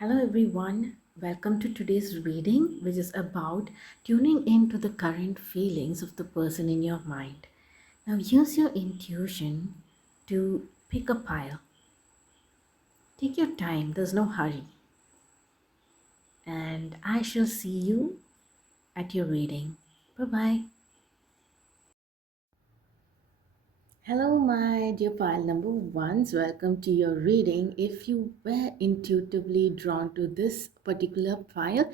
Hello, everyone. Welcome to today's reading, which is about tuning into the current feelings of the person in your mind. Now, use your intuition to pick a pile. Take your time, there's no hurry, and I shall see you at your reading. Bye bye. Hello, my dear pile number ones. Welcome to your reading. If you were intuitively drawn to this particular pile,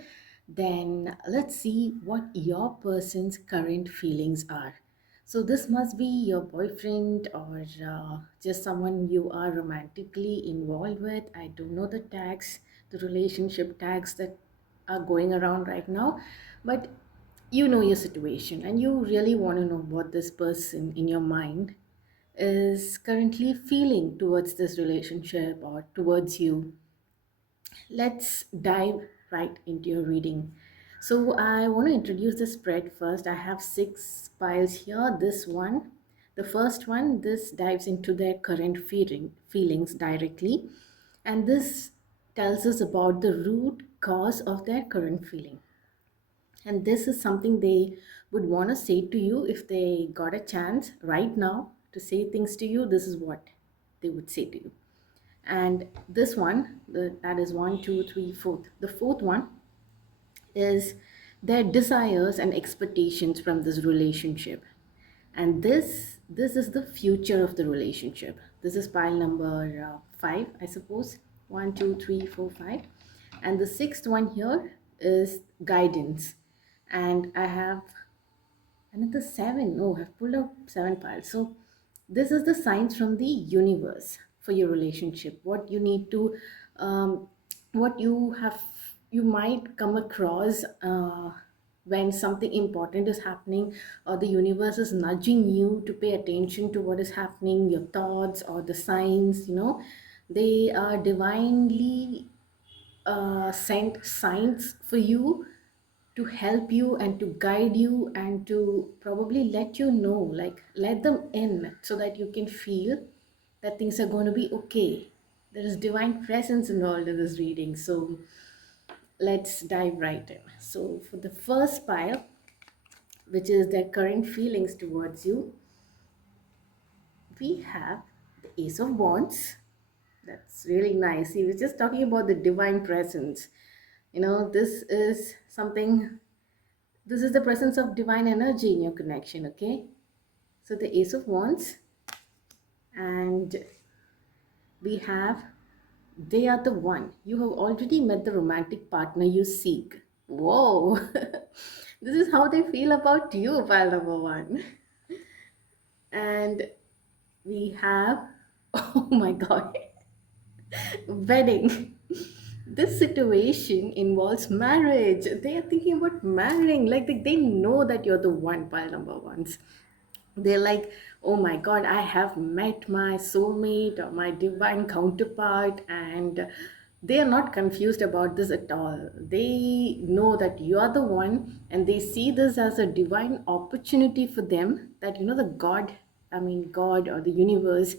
then let's see what your person's current feelings are. So, this must be your boyfriend or just someone you are romantically involved with. I don't know the tags, the relationship tags that are going around right now, but you know your situation and you really want to know what this person in your mind is currently feeling towards this relationship or towards you. Let's dive right into your reading. So, I want to introduce the spread first. I have six piles here. This one, the first one, this dives into their current feelings directly, and this tells us about the root cause of their current feeling. And this is something they would want to say to you if they got a chance right now to say things to you. This is what they would say to you. And this one, that is one, two, three, fourth. The fourth one is their desires and expectations from this relationship. And this is the future of the relationship. This is pile number five, I suppose. One, two, three, four, five. And the sixth one here is guidance. And I have another seven. Oh, I've pulled out seven piles. So this is the signs from the universe for your relationship. What you need to, what you might come across when something important is happening, or the universe is nudging you to pay attention to what is happening, your thoughts or the signs. They are divinely sent signs for you to help you and to guide you and to probably let you know, like let them in so that you can feel that things are going to be okay. There is divine presence involved in this reading. So let's dive right in. So for the first pile, which is their current feelings towards you, we have the Ace of Wands. That's really nice. He was just talking about the divine presence. This is something, this is the presence of divine energy in your connection, okay? So the Ace of Wands, and we have they are the one. You have already met the romantic partner you seek. Whoa! This is how they feel about you, pile number one. And we have, oh my god, wedding. This situation involves marriage. They are thinking about marrying. Like they know that you're the one, pile number ones. They're like, oh my god, I have met my soulmate or my divine counterpart, and they are not confused about this at all. They know that you are the one, and they see this as a divine opportunity for them, that the god, I mean god or the universe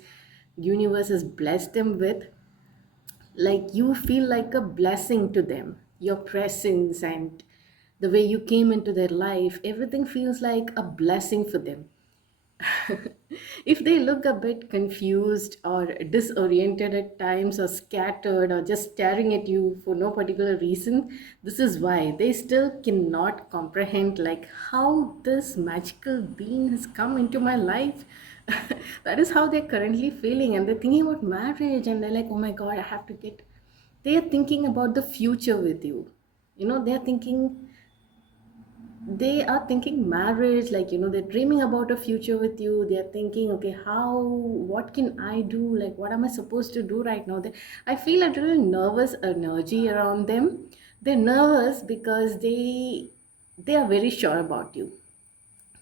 has blessed them with. Like you feel like a blessing to them, your presence and the way you came into their life, everything feels like a blessing for them. If they look a bit confused or disoriented at times or scattered or just staring at you for no particular reason, this is why they still cannot comprehend like how this magical being has come into my life. That is how they're currently feeling, and they're thinking about marriage, and they're like, oh my god, I have to get, they are thinking about the future with you. They are thinking marriage, like they're dreaming about a future with you. They're thinking, okay, what can I do, like what am I supposed to do right now. I feel a little nervous energy around them. They're nervous because they are very sure about you.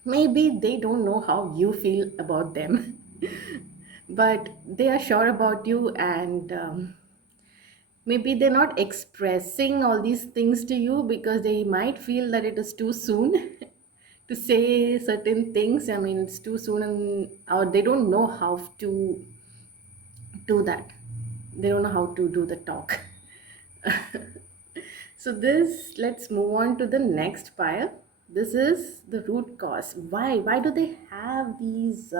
Maybe they don't know how you feel about them, but they are sure about you, and maybe they're not expressing all these things to you because they might feel that it is too soon to say certain things. I mean, it's too soon, or they don't know how to do that. They don't know how to do the talk. So this, let's move on to the next pile. This is the root cause. Why do they have these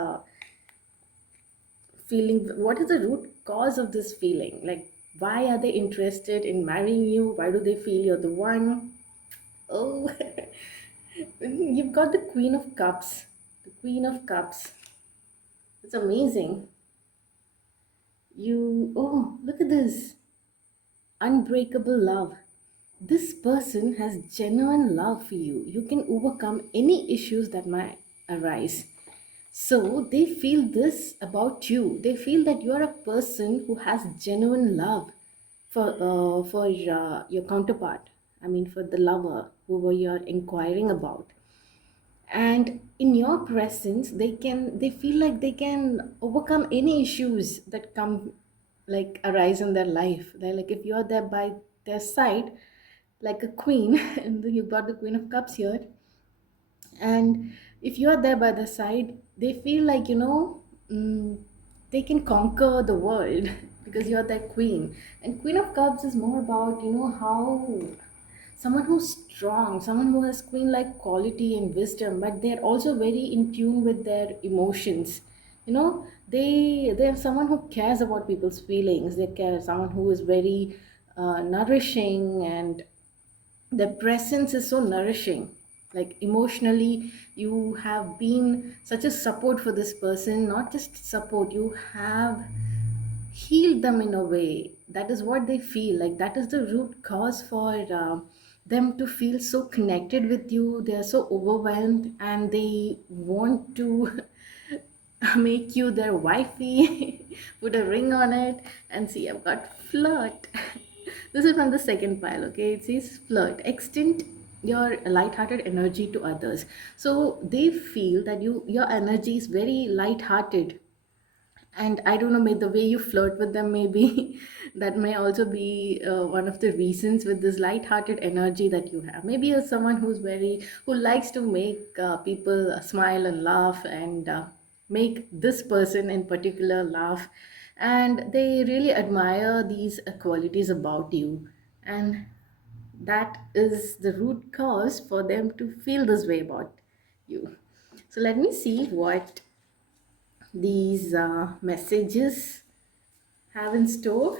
feelings? What is the root cause of this feeling? Like, why are they interested in marrying you? Why do they feel you're the one? Oh, you've got the Queen of Cups. The Queen of Cups. It's amazing. Oh, look at this. Unbreakable love. This person has genuine love for you. You can overcome any issues that might arise. So they feel this about you. They feel that you are a person who has genuine love for your counterpart. I mean, for the lover, whoever you are inquiring about. And in your presence, they feel like they can overcome any issues that come, like arise in their life. They're like, if you're there by their side, like a queen, and you've got the Queen of Cups here, and if you are there by the side, they feel like, mm, they can conquer the world because you're their queen. And Queen of Cups is more about, how someone who's strong, someone who has queen like quality and wisdom, but they're also very in tune with their emotions. They're someone who cares about people's feelings. They care, someone who is very nourishing, and their presence is so nourishing. Like emotionally, you have been such a support for this person. Not just support, you have healed them in a way. That is what they feel like. That is the root cause for them to feel so connected with you. They are so overwhelmed, and they want to make you their wifey, put a ring on it, and see, I've got flirt. This is from the second pile, okay? It says flirt. Extend your light-hearted energy to others. So they feel that your energy is very light-hearted, and I don't know, maybe the way you flirt with them, maybe that may also be one of the reasons, with this light-hearted energy that you have. Maybe you're someone who likes to make people smile and laugh, and make this person in particular laugh, and they really admire these qualities about you, and that is the root cause for them to feel this way about you. So let me see what these messages have in store.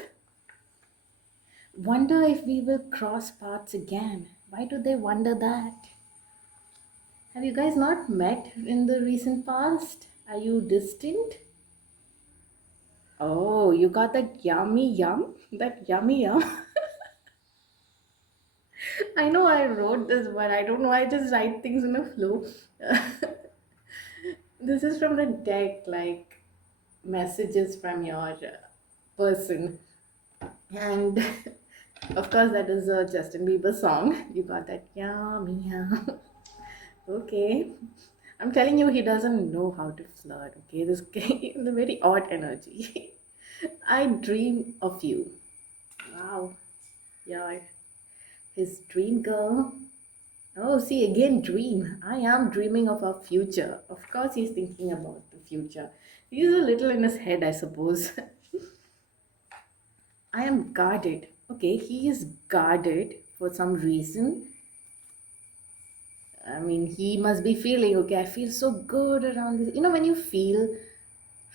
Wonder if we will cross paths again. Why do they wonder that? Have you guys not met in the recent past? Are you distant? Oh, you got that yummy yum? That yummy yum? I know I wrote this, but I don't know. I just write things in a flow. This is from the deck, like messages from your person. And of course, that is a Justin Bieber song. You got that yummy yum. Okay. I'm telling you, he doesn't know how to flirt. Okay, this guy, the very odd energy. I dream of you. Wow. Yeah, his dream girl. Oh, see, again, dream. I am dreaming of our future. Of course, he's thinking about the future. He's a little in his head, I suppose. I am guarded. Okay, he is guarded for some reason. I mean, he must be feeling, okay, I feel so good around this. When you feel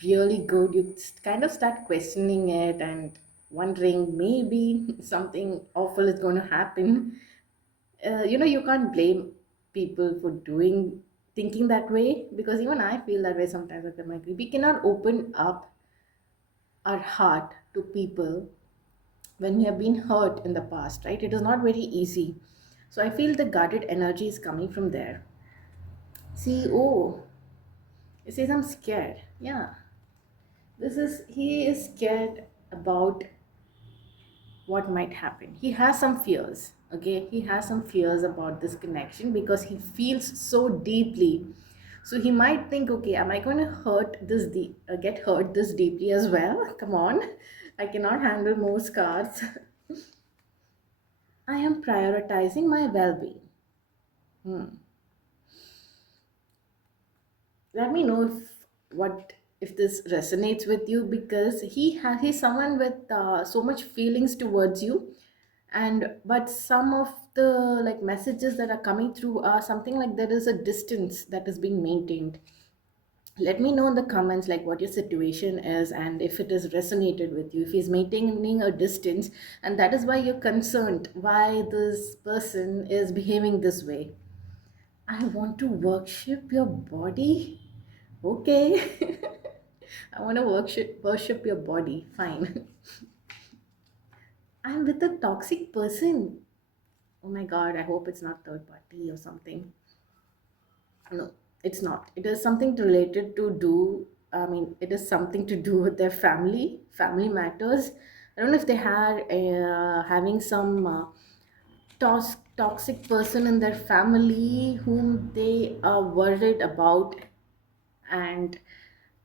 really good, you kind of start questioning it and wondering, maybe something awful is going to happen. You can't blame people for thinking that way, because even I feel that way sometimes. Okay, we cannot open up our heart to people when we have been hurt in the past, right? It is not very easy. So I feel the guarded energy is coming from there. See, oh, it says I'm scared. Yeah, he is scared about what might happen. He has some fears. Okay, he has some fears about this connection because he feels so deeply. So he might think, okay, am I going to get hurt this deeply as well? Come on, I cannot handle more scars. I am prioritizing my well-being. Hmm. Let me know if this resonates with you, because he's someone with so much feelings towards you, And but some of the like messages that are coming through are something like there is a distance that is being maintained. Let me know in the comments like what your situation is and if it is resonated with you, if he's maintaining a distance and that is why you're concerned why this person is behaving this way. I want to worship your body. Okay. I want to worship your body. Fine. I'm with a toxic person. Oh my god, I hope it's not third party or something. No, it's not. It is something related to do. I mean, it is something to do with their family matters. I don't know if they had having some toxic person in their family whom they are worried about, and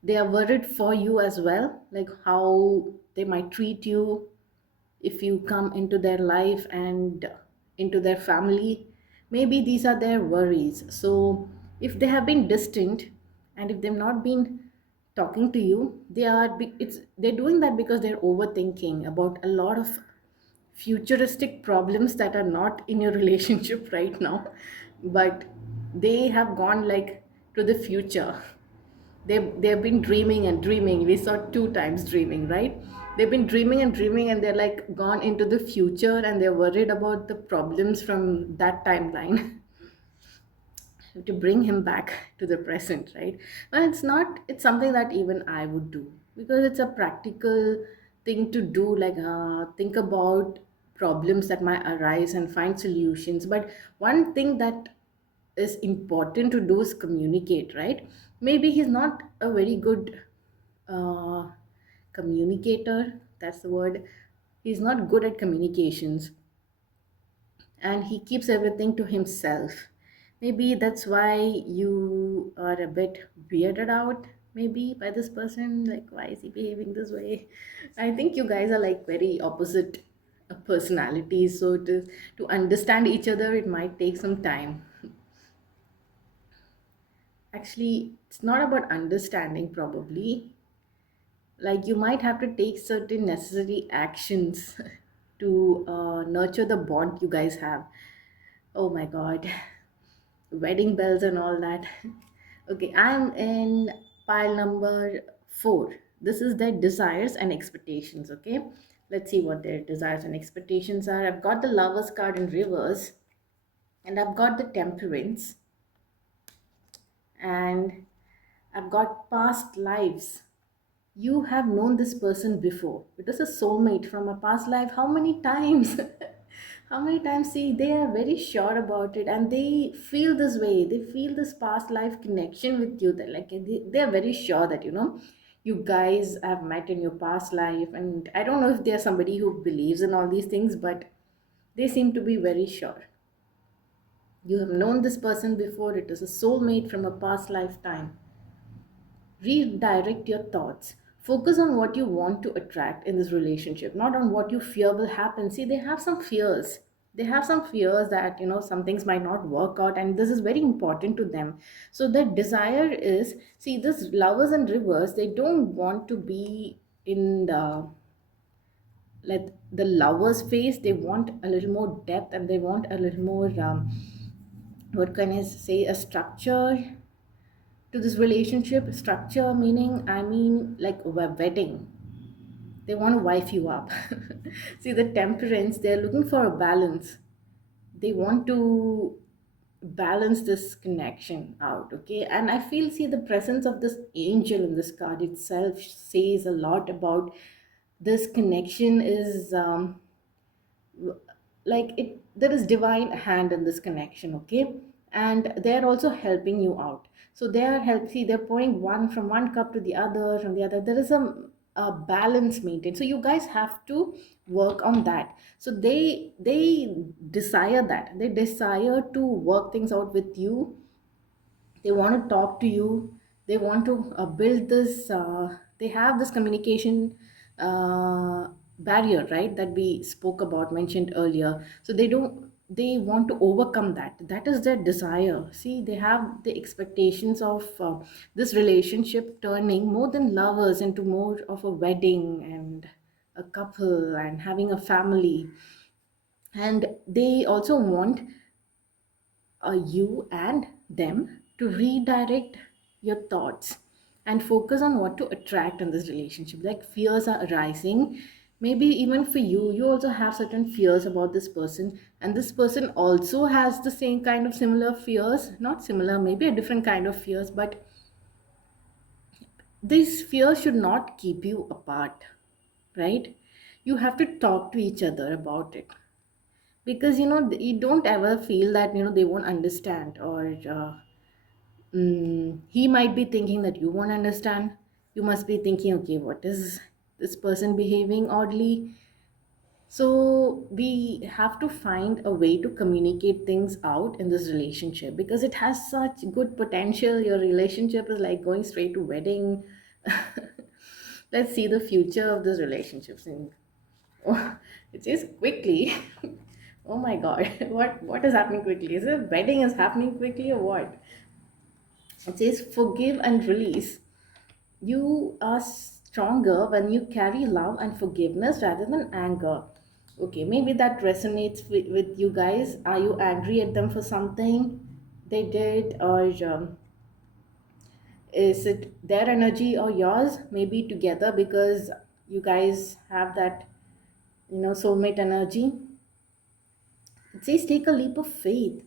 they are worried for you as well, like how they might treat you if you come into their life and into their family. Maybe these are their worries. So if they have been distant and if they've not been talking to you, they're doing that because they're overthinking about a lot of futuristic problems that are not in your relationship right now, but they have gone like to the future. They've been dreaming and dreaming. We saw two times dreaming, right? They've been dreaming and dreaming and they're like gone into the future and they're worried about the problems from that timeline. To bring him back to the present, right? But it's not, it's something that even I would do because it's a practical thing to do, like think about problems that might arise and find solutions. But one thing that is important to do is communicate, right? Maybe he's not a very good uh, communicator, that's the word. He's not good at communications and he keeps everything to himself. Maybe that's why you are a bit weirded out, maybe, by this person. Like, why is he behaving this way? I think you guys are like very opposite personalities, so to understand each other, it might take some time. Actually, it's not about understanding, probably. Like, you might have to take certain necessary actions to nurture the bond you guys have. Oh my god. Wedding bells and all that. Okay, I'm in pile number 4. This is their desires and expectations. Okay, let's see what their desires and expectations are. I've got the lovers card in reverse, and I've got the temperance, and I've got past lives. You have known this person before. It was a soulmate from a past life. How many times? How many times? See, they are very sure about it and they feel this way. They feel this past life connection with you. They're like, they are very sure that, you guys have met in your past life. And I don't know if they're somebody who believes in all these things, but they seem to be very sure. You have known this person before. It is a soulmate from a past lifetime. Redirect your thoughts. Focus on what you want to attract in this relationship, not on what you fear will happen. See, they have some fears. They have some fears that, some things might not work out, and this is very important to them. So, their desire is, see, this lovers and rivers, they don't want to be in the like the lovers phase. They want a little more depth and they want a little more what can I say, a structure to this relationship. Structure meaning, I mean, like a wedding. They want to wife you up. See, the temperance, they're looking for a balance. They want to balance this connection out. Okay, and I feel, see, the presence of this angel in this card itself says a lot about this connection is like it, there is divine hand in this connection. Okay, and they're also helping you out. So they are help, see, they're pouring one from one cup to the other, from the other. There is a balance maintained, so you guys have to work on that. So they desire that, they desire to work things out with you. They want to talk to you. They want to build this they have this communication uh, barrier, right, that we spoke about, mentioned earlier. So they want to overcome that. That is their desire. See, they have the expectations of this relationship turning more than lovers into more of a wedding and a couple and having a family. And they also want you and them to redirect your thoughts and focus on what to attract in this relationship. Like fears are arising, maybe even for you, you also have certain fears about this person, and this person also has the same kind of similar fears, not similar, maybe a different kind of fears, but these fears should not keep you apart, right? You have to talk to each other about it, because you don't ever feel that they won't understand, or he might be thinking that you won't understand. You must be thinking, okay, what is this person behaving oddly? So we have to find a way to communicate things out in this relationship, because it has such good potential. Your relationship is like going straight to wedding. Let's see the future of this relationship in. Oh, it says quickly. Oh my god, what is happening quickly? Is it wedding is happening quickly or what? It says forgive and release. You are stronger when you carry love and forgiveness rather than anger. Okay, maybe that resonates with you guys. Are you angry at them for something they did, or is it their energy or yours? Maybe together, because you guys have that soulmate energy. It says take a leap of faith.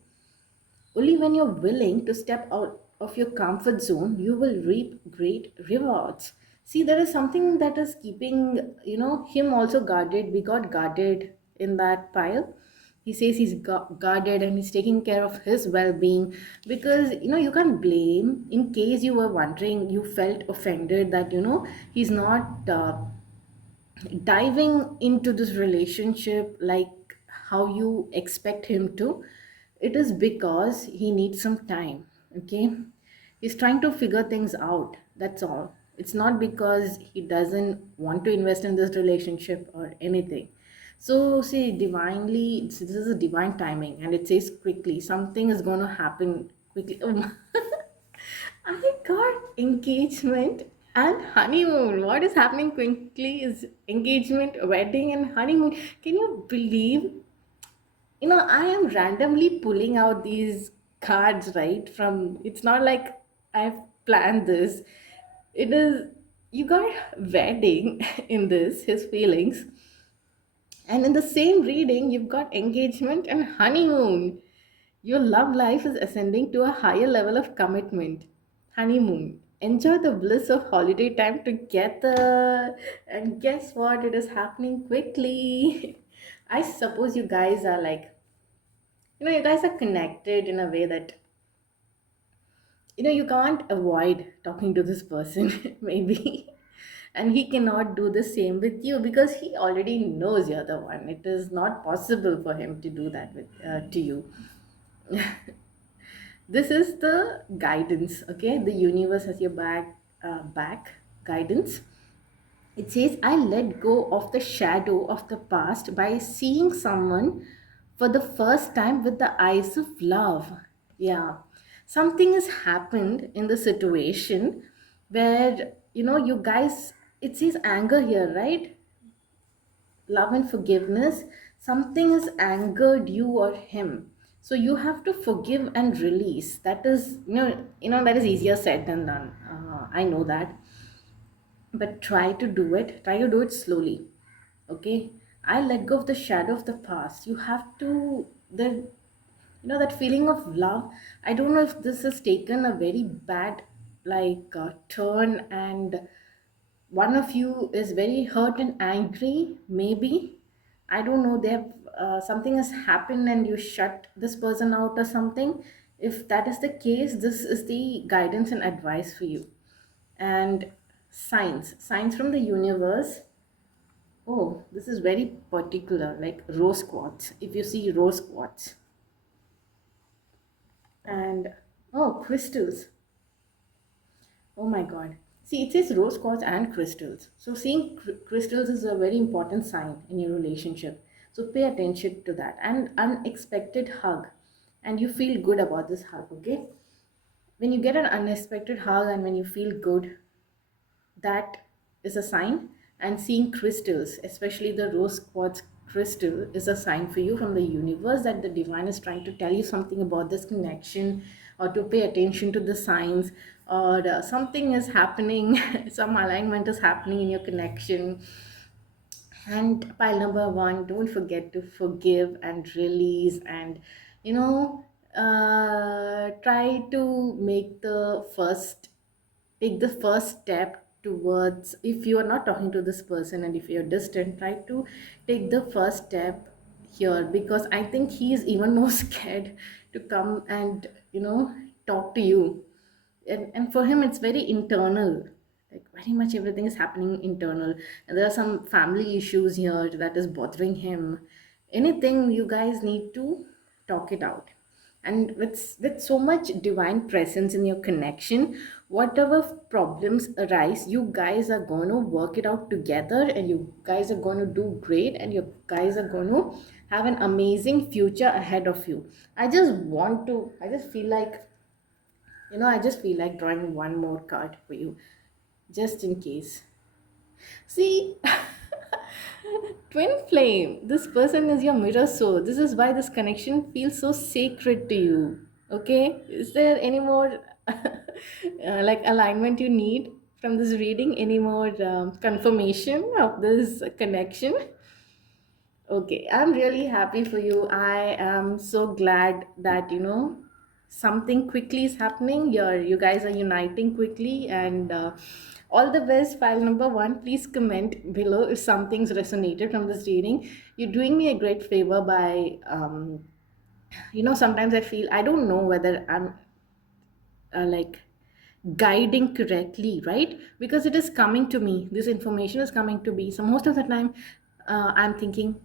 Only when you're willing to step out of your comfort zone, you will reap great rewards. See, there is something that is keeping, him also guarded. We got guarded in that pile. He says he's guarded and he's taking care of his well-being, because you can't blame. In case you were wondering, you felt offended that he's not diving into this relationship like how you expect him to. It is because he needs some time. Okay, he's trying to figure things out, that's all. It's not because he doesn't want to invest in this relationship or anything. So see, divinely, this is a divine timing, and it says quickly something is going to happen quickly. I got engagement and honeymoon. What is happening quickly is engagement, wedding, and honeymoon. Can you believe? I am randomly pulling out these cards, right? From it's not like I've planned this. It is you got wedding in this, his feelings, and in the same reading, you've got engagement and honeymoon. Your love life is ascending to a higher level of commitment. Honeymoon. Enjoy the bliss of holiday time together. And guess what? It is happening quickly. I suppose you guys are like, you guys are connected in a way that, you can't avoid talking to this person, maybe. And he cannot do the same with you because he already knows you're the one. It is not possible for him to do that with to you. This is the guidance. Okay, the universe has your back guidance. It says, I let go of the shadow of the past by seeing someone for the first time with the eyes of love. Yeah, something has happened in the situation where you guys, it says anger here, right? Love and forgiveness. Something has angered you or him, so you have to forgive and release. That is, that is easier said than done. I know that, but try to do it slowly. Okay, I let go of the shadow of the past. You have to, the that feeling of love. I don't know if this has taken a very bad turn, and one of you is very hurt and angry, maybe. I don't know, they have something has happened and you shut this person out or something. If that is the case, this is the guidance and advice for you. And signs from the universe. Oh, this is very particular, like rose quartz. If you see rose quartz, and oh, crystals. Oh my God. See, it says rose quartz and crystals. So seeing crystals is a very important sign in your relationship. So pay attention to that. And unexpected hug. And you feel good about this hug, okay? When you get an unexpected hug and when you feel good, that is a sign. And seeing crystals, especially the rose quartz crystal is a sign for you from the universe that the divine is trying to tell you something about this connection, or to pay attention to the signs, or something is happening, some alignment is happening in your connection. And pile number one, don't forget to forgive and release, and you know, try to make the first take the first step towards, if you are not talking to this person and if you're distant, try to take the first step here, because I think he is even more scared to come and talk to you. And for him it's very internal, like very much everything is happening internal, and there are some family issues here that is bothering him. Anything, you guys need to talk it out. And with so much divine presence in your connection, whatever problems arise, you guys are going to work it out together, and you guys are going to do great, and you guys are going to have an amazing future ahead of you. I just feel like, I just feel like drawing one more card for you, just in case. See, twin flame, this person is your mirror soul. This is why this connection feels so sacred to you. Okay? Is there any more like alignment you need from this reading? Any more confirmation of this connection? Okay, I'm really happy for you. I am so glad that something quickly is happening. You guys are uniting quickly, and all the best. File number one. Please comment below if something's resonated from this reading. You're doing me a great favor by sometimes I feel I don't know whether I'm like guiding correctly, right? Because it is coming to me. This information is coming to me. So most of the time, I'm thinking,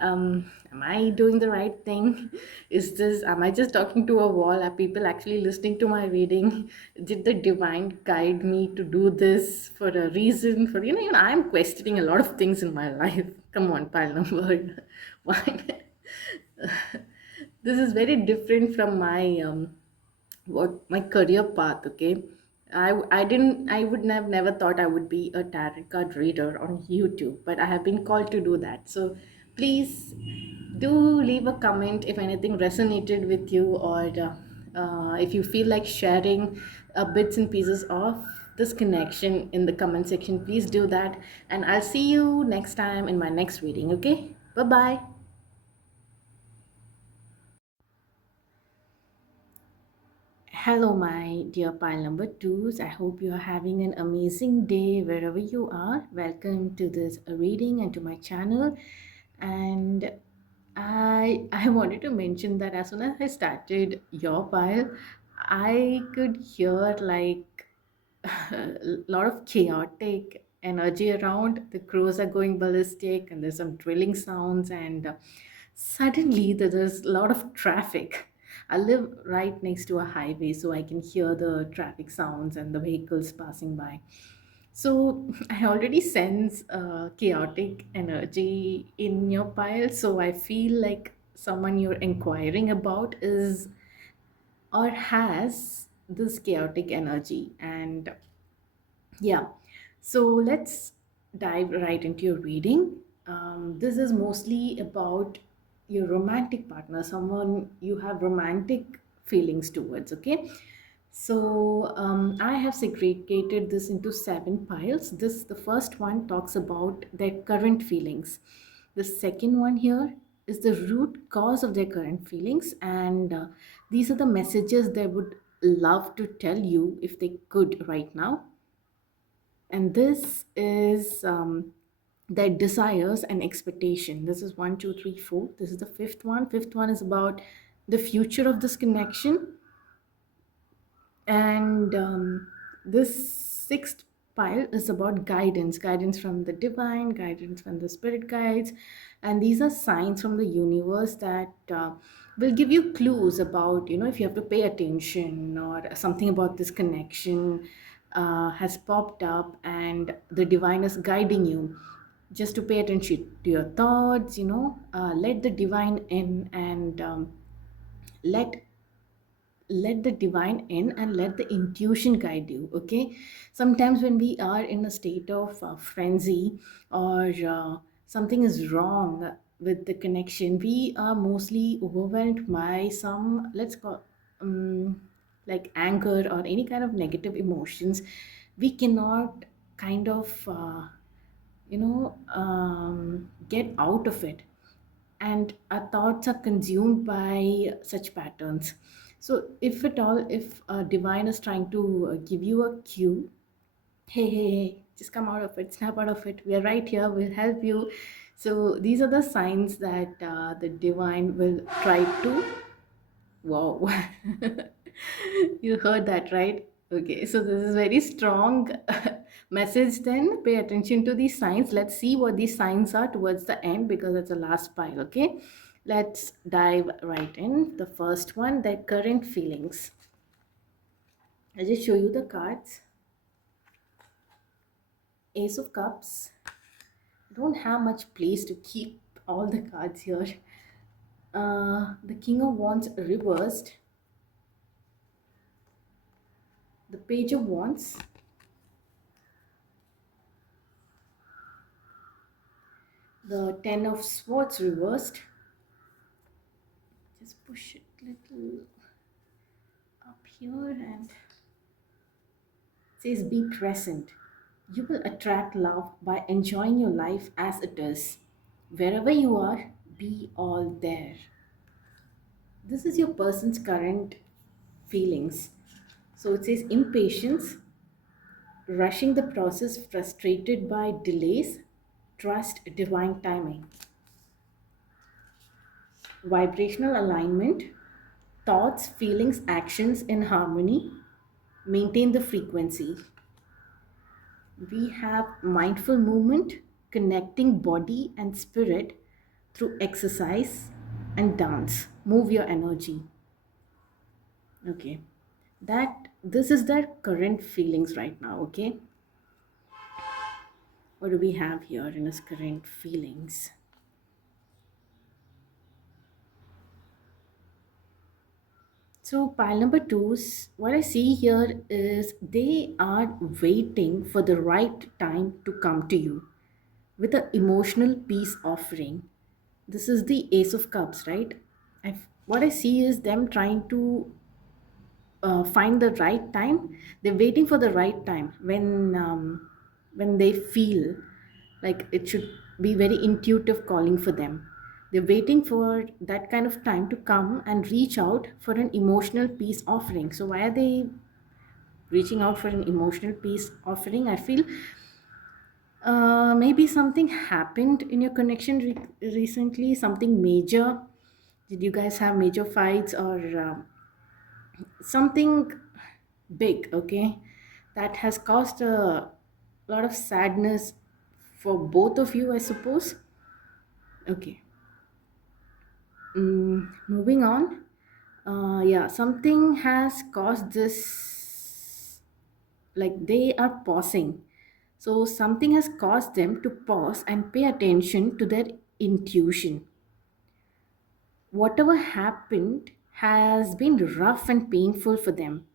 am I doing the right thing? Am I just talking to a wall? Are people actually listening to my reading? Did the divine guide me to do this for a reason? I'm questioning a lot of things in my life. Come on, pile number one. This is very different from my what my career path. Okay, I would have never thought I would be a tarot card reader on YouTube, but I have been called to do that. So please do leave a comment if anything resonated with you, or if you feel like sharing bits and pieces of this connection in the comment section. Please do that, and I'll see you next time in my next reading. Okay, bye bye. Hello, my dear pile number twos. I hope you are having an amazing day wherever you are. Welcome to this reading and to my channel. And I wanted to mention that as soon as I started your pile, I could hear like a lot of chaotic energy around. The crows are going ballistic, and there's some drilling sounds, and suddenly there's a lot of traffic. I live right next to a highway, so I can hear the traffic sounds and the vehicles passing by. So I already sense chaotic energy in your pile. So I feel like someone you're inquiring about is or has this chaotic energy. And yeah, so let's dive right into your reading. This is mostly about your romantic partner, someone you have romantic feelings towards, okay? So I have segregated this into seven piles. The first one talks about their current feelings. The second one here is the root cause of their current feelings, and these are the messages they would love to tell you if they could right now. And this is their desires and expectation. This is one, two, three, four. This is the fifth one. Fifth one is about the future of this connection. And this sixth pile is about guidance from the divine, guidance from the spirit guides. And these are signs from the universe that will give you clues about, if you have to pay attention, or something about this connection has popped up and the divine is guiding you. Just to pay attention to your thoughts, let the divine in, and let let the divine in, and let the intuition guide you. Okay, sometimes when we are in a state of frenzy, or something is wrong with the connection. We are mostly overwhelmed by some, let's call, um, like anger or any kind of negative emotions. We cannot kind of, get out of it, and our thoughts are consumed by such patterns. So, if at all, if a divine is trying to give you a cue, hey, hey, hey, just come out of it, snap out of it, we are right here, we'll help you. So these are the signs that the divine will try to, wow. You heard that, right? Okay, so this is very strong message. Then pay attention to these signs. Let's see what these signs are towards the end, because it's the last pile. Okay, let's dive right in. The first one, the current feelings. I'll just show you the cards. Ace of Cups. I don't have much place to keep all the cards here. The King of Wands reversed, the Page of Wands, the Ten of Swords reversed. Just push it little up here, and it says be present. You will attract love by enjoying your life as it is. Wherever you are, be all there. This is your person's current feelings. So it says impatience, rushing the process, frustrated by delays, trust divine timing. Vibrational alignment, thoughts, feelings, actions in harmony, maintain the frequency. We have mindful movement, connecting body and spirit through exercise and dance. Move your energy. Okay. That this is their current feelings right now, okay? What do we have here in his current feelings? So pile number two's, what I see here is they are waiting for the right time to come to you with an emotional peace offering. This is the Ace of Cups, right? What I see is them trying to find the right time. They're waiting for the right time when they feel like it should be very intuitive calling for them. They're waiting for that kind of time to come and reach out for an emotional peace offering. So why are they reaching out for an emotional peace offering? I feel maybe something happened in your connection recently, something major. Did you guys have major fights, or something big, okay, that has caused a lot of sadness for both of you, I suppose. Okay. Moving on. Yeah, something has caused this, like they are pausing. So something has caused them to pause and pay attention to their intuition. Whatever happened has been rough and painful for them,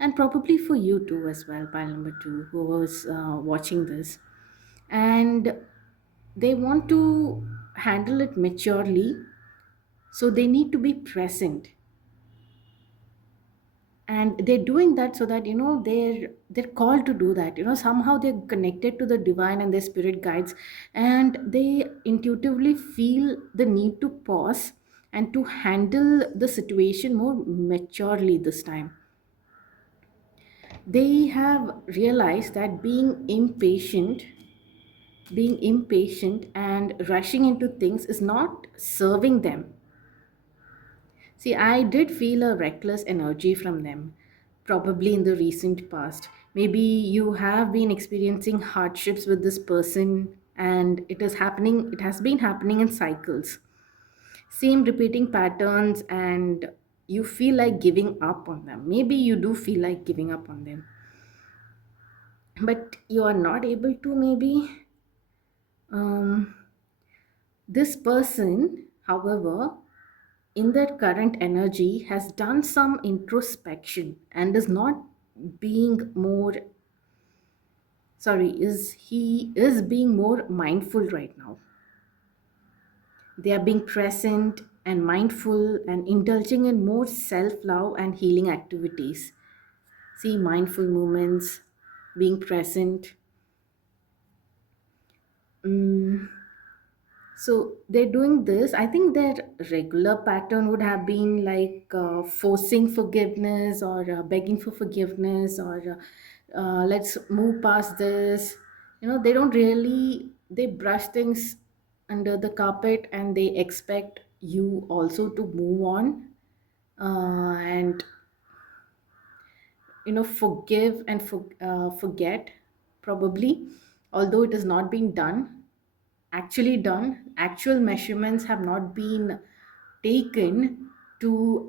and probably for you too as well, pile number two, who was watching this. And they want to handle it maturely, so they need to be present, and they're doing that so that they're called to do that. Somehow they're connected to the divine and their spirit guides, and they intuitively feel the need to pause and to handle the situation more maturely this time. They have realized that being impatient and rushing into things is not serving them. See, I did feel a reckless energy from them, probably in the recent past. Maybe you have been experiencing hardships with this person, and it has been happening in cycles. Same repeating patterns, and you feel like giving up on them. Maybe you do feel like giving up on them, but you are not able to, maybe. Um, this person, however, in their current energy has done some introspection and is not being more, sorry, is he is being more mindful right now. They are being present and mindful and indulging in more self love and healing activities. See, mindful moments, being present. Mm, so they're doing this. I think their regular pattern would have been like forcing forgiveness or begging for forgiveness or let's move past this. They don't really, they brush things under the carpet and they expect you also to move on and forgive and forget, probably, although it has not been done. Actual measurements have not been taken to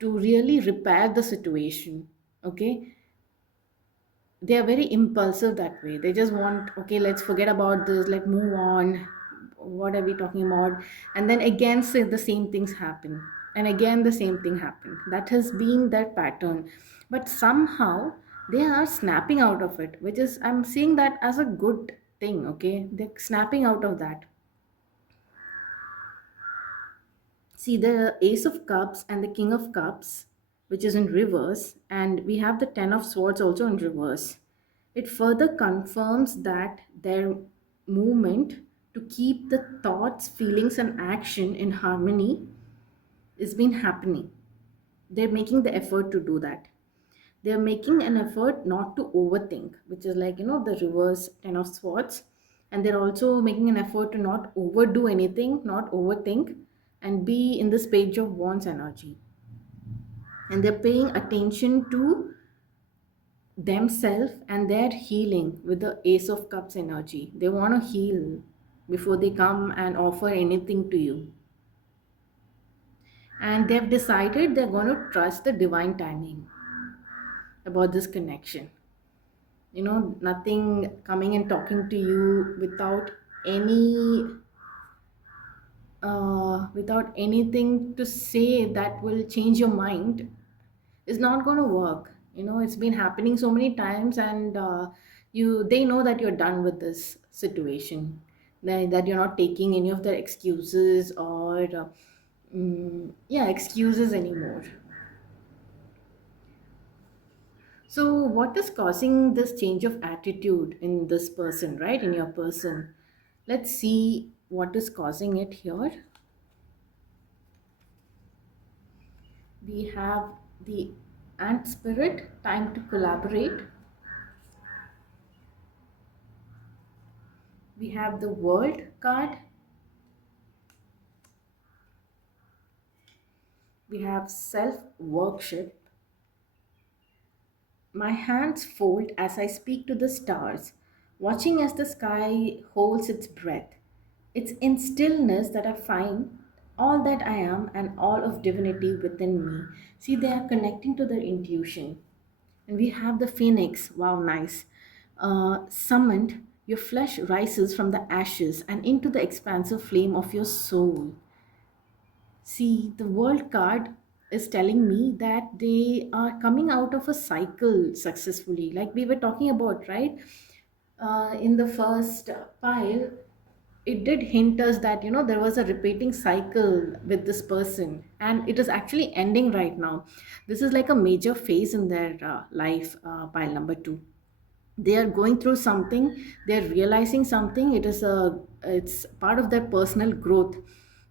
to really repair the situation. Okay, they are very impulsive that way. They just want, okay, let's forget about this, let's move on. What are we talking about? And then again, say the same things happen, and again the same thing happen. That has been their pattern, but somehow they are snapping out of it, which is, I'm seeing that as a good thing. Okay, they're snapping out of that. See, the Ace of Cups and the King of Cups, which is in reverse, and we have the Ten of Swords also in reverse. It further confirms that their movement to keep the thoughts, feelings, and action in harmony is been happening. They're making the effort to do that. They're making an effort not to overthink, which is like, the reverse Ten of Swords. And they're also making an effort to not overdo anything, not overthink, and be in this Page of Wands energy. And they're paying attention to themselves and their healing with the Ace of Cups energy. They want to heal before they come and offer anything to you. And they've decided they're going to trust the divine timing about this connection. Nothing coming and talking to you without anything to say that will change your mind is not going to work. It's been happening so many times, and they know that you're done with this situation, that you're not taking any of their excuses or yeah, excuses anymore. So what is causing this change of attitude in this person, right, in your person? Let's see what is causing it here. We have the ant spirit, time to collaborate. We have the world card. We have self worship. My hands fold as I speak to the stars, watching as the sky holds its breath. It's in stillness that I find all that I am and all of divinity within me. See, they are connecting to their intuition. And we have the phoenix. Wow, nice. Summoned, your flesh rises from the ashes and into the expansive flame of your soul. See, the world card is telling me that they are coming out of a cycle successfully, like we were talking about, right? In the first pile, it did hint us that there was a repeating cycle with this person, and it is actually ending right now. This is like a major phase in their life, pile number two. They are going through something, they're realizing something. It's part of their personal growth.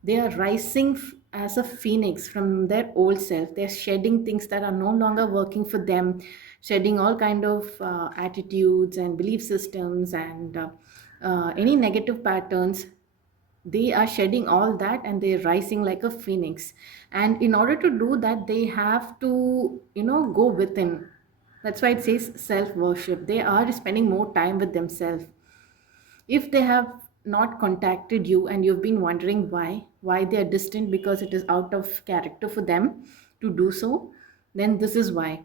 They are rising as a phoenix from their old self. They're shedding things that are no longer working for them, shedding all kind of attitudes and belief systems and any negative patterns. They are shedding all that and they're rising like a phoenix. And in order to do that, they have to go within. That's why it says self worship. They are spending more time with themselves. If they have not contacted you and you've been wondering why they are distant, because it is out of character for them to do so, then this is why.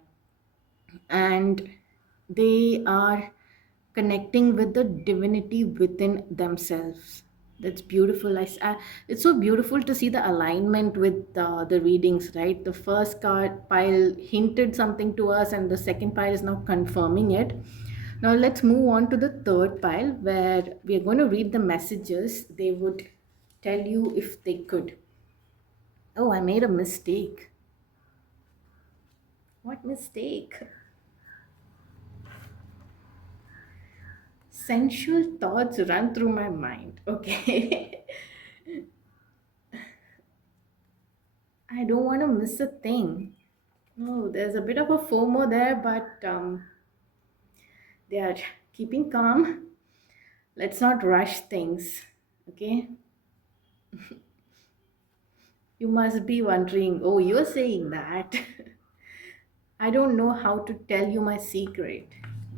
And they are connecting with the divinity within themselves. That's beautiful. It's so beautiful to see the alignment with the readings, right? The first card pile hinted something to us and the second pile is now confirming it. Now let's move on to the third pile where we are going to read the messages they would tell you if they could. Oh, I made a mistake. What mistake? Sensual thoughts run through my mind. Okay. I don't want to miss a thing. No, there's a bit of a FOMO there, but they are keeping calm. Let's not rush things. Okay. You must be wondering, oh, you're saying that. I don't know how to tell you my secret.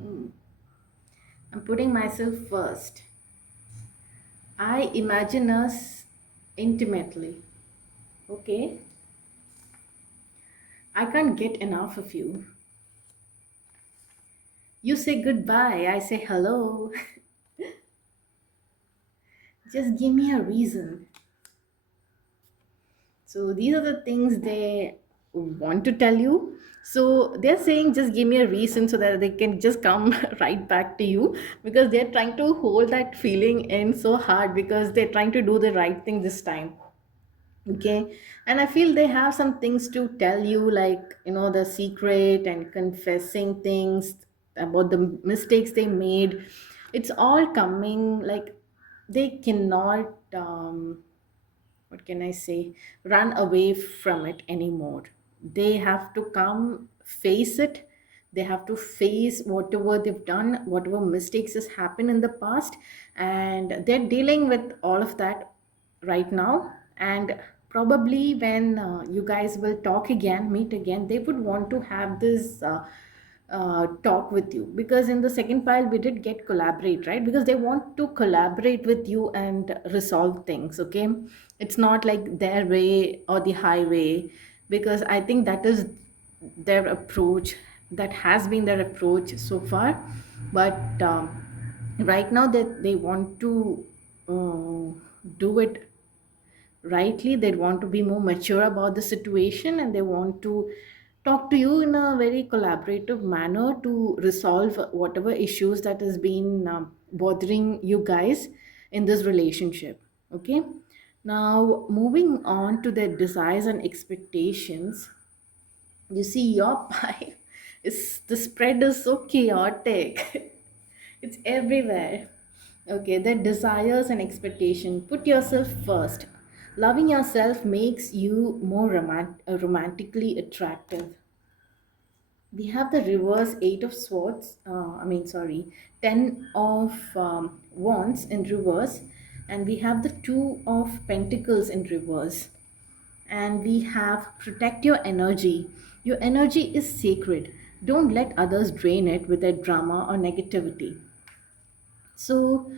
I'm putting myself first. I imagine us intimately. Okay. I can't get enough of you. You say goodbye, I say hello. Just give me a reason. So these are the things they want to tell you. So they're saying just give me a reason so that they can just come right back to you, because they're trying to hold that feeling in so hard because they're trying to do the right thing this time. Okay. And I feel they have some things to tell you, like, the secret and confessing things about the mistakes they made. It's all coming, like, they cannot what can I say, run away from it anymore. They have to come face it. They have to face whatever they've done, whatever mistakes has happened in the past, and they're dealing with all of that right now. And probably when you guys will talk again, meet again, they would want to have this talk with you, because in the second pile we did get collaborate, right? Because they want to collaborate with you and resolve things. Okay, it's not like their way or the highway, because I think that is their approach, that has been their approach so far. But right now they want to do it rightly. They want to be more mature about the situation, and they want to talk to you in a very collaborative manner to resolve whatever issues that has been bothering you guys in this relationship. Okay. Now moving on to their desires and expectations. You see, your pie is, the spread is so chaotic. It's everywhere. Okay, the desires and expectation. Put yourself first. Loving yourself makes you more romantically attractive. We have the reverse eight of swords. Sorry, 10 of wands in reverse, and we have the two of pentacles in reverse, and we have protect your energy. Your energy is sacred. Don't let others drain it with their drama or negativity. So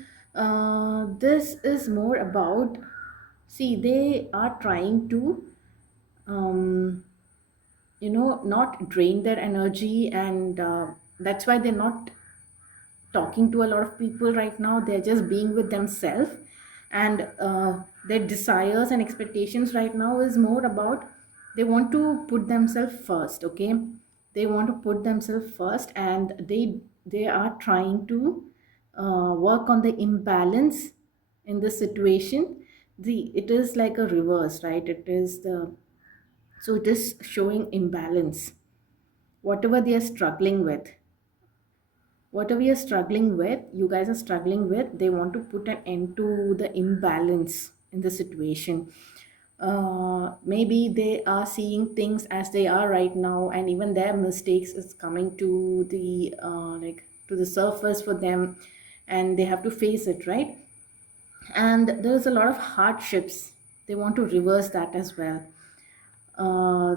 this is more about, see, they are trying to um, not drain their energy, and that's why they're not talking to a lot of people right now. They're just being with themselves, and their desires and expectations right now is more about, they want to put themselves first. Okay, they want to put themselves first, and they are trying to work on the imbalance in the situation. It is like a reverse, right? It is the, so it is showing imbalance. Whatever they are struggling with, whatever you're struggling with, you guys are struggling with, they want to put an end to the imbalance in the situation. Maybe they are seeing things as they are right now, and even their mistakes is coming to the to the surface for them, and they have to face it, right? And there's a lot of hardships. They want to reverse that as well. uh,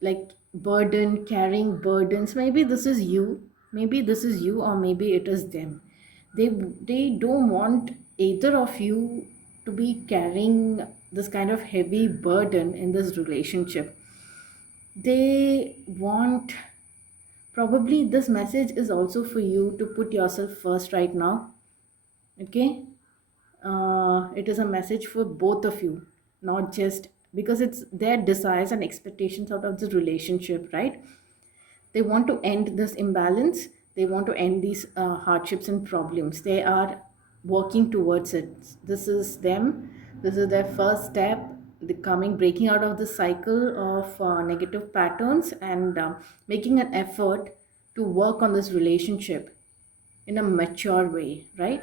like burden, carrying burdens. Maybe this is you, maybe this is you, or maybe it is them. They don't want either of you to be carrying this kind of heavy burden in this relationship. They want, probably this message is also for you to put yourself first right now. Okay. It is a message for both of you, not just because it's their desires and expectations out of the relationship, right? They want to end this imbalance. They want to end these hardships and problems. They are working towards it. This is them. This is their first step. The coming, breaking out of the cycle of negative patterns, and making an effort to work on this relationship in a mature way, right?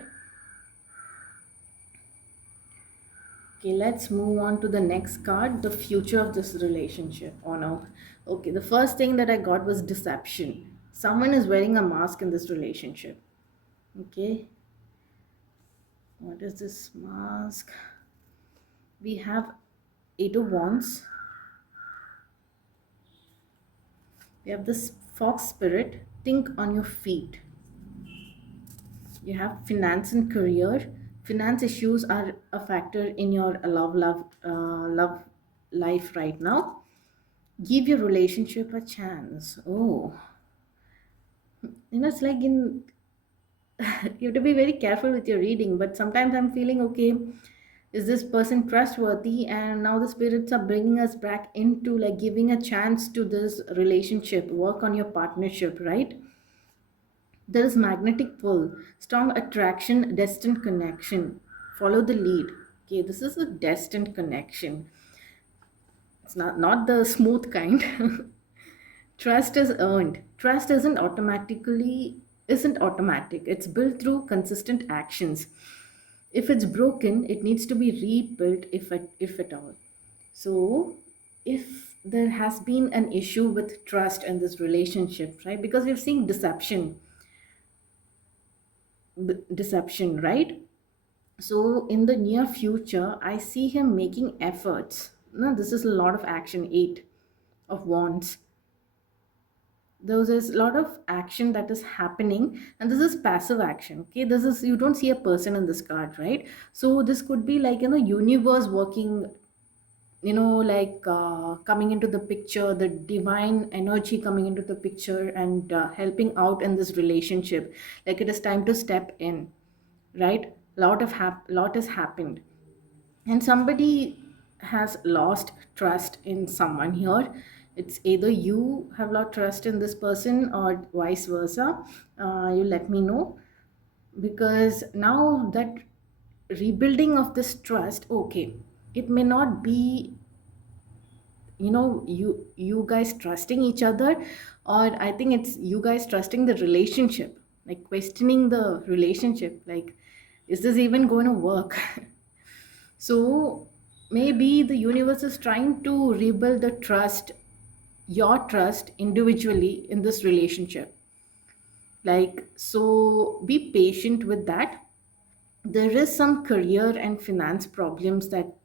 Okay, let's move on to the next card, the future of this relationship. Oh no. Okay, the first thing that I got was deception. Someone is wearing a mask in this relationship. Okay, what is this mask? We have Eight of Wands. We have this fox spirit. Think on your feet. You have finance and career. Finance issues are a factor in your love life right now. Give your relationship a chance. Oh, it's like in you have to be very careful with your reading, but sometimes I'm feeling, okay, is this person trustworthy? And now the spirits are bringing us back into like giving a chance to this relationship. Work on your partnership, right? There is magnetic pull, strong attraction, destined connection. Follow the lead. Okay, this is a destined connection. It's not the smooth kind. Trust is earned. Trust isn't automatic. It's built through consistent actions. If it's broken, it needs to be rebuilt, if at all. So if there has been an issue with trust in this relationship, right? Because we've seen deception, right? So in the near future, I see him making efforts. No, this is a lot of action. Eight of Wands. There's a lot of action that is happening, and this is passive action. Okay, this is, you don't see a person in this card, right? So this could be like, universe working, like coming into the picture, the divine energy coming into the picture, and helping out in this relationship. Like it is time to step in, right? Lot has happened, and somebody has lost trust in someone here. It's either you have lost trust in this person or vice versa. You let me know, because now that rebuilding of this trust, okay, it may not be, you guys trusting each other, or I think it's you guys trusting the relationship, like questioning the relationship, like, is this even going to work? So maybe the universe is trying to rebuild the trust, your trust individually in this relationship. Like, so be patient with that. There is some career and finance problems that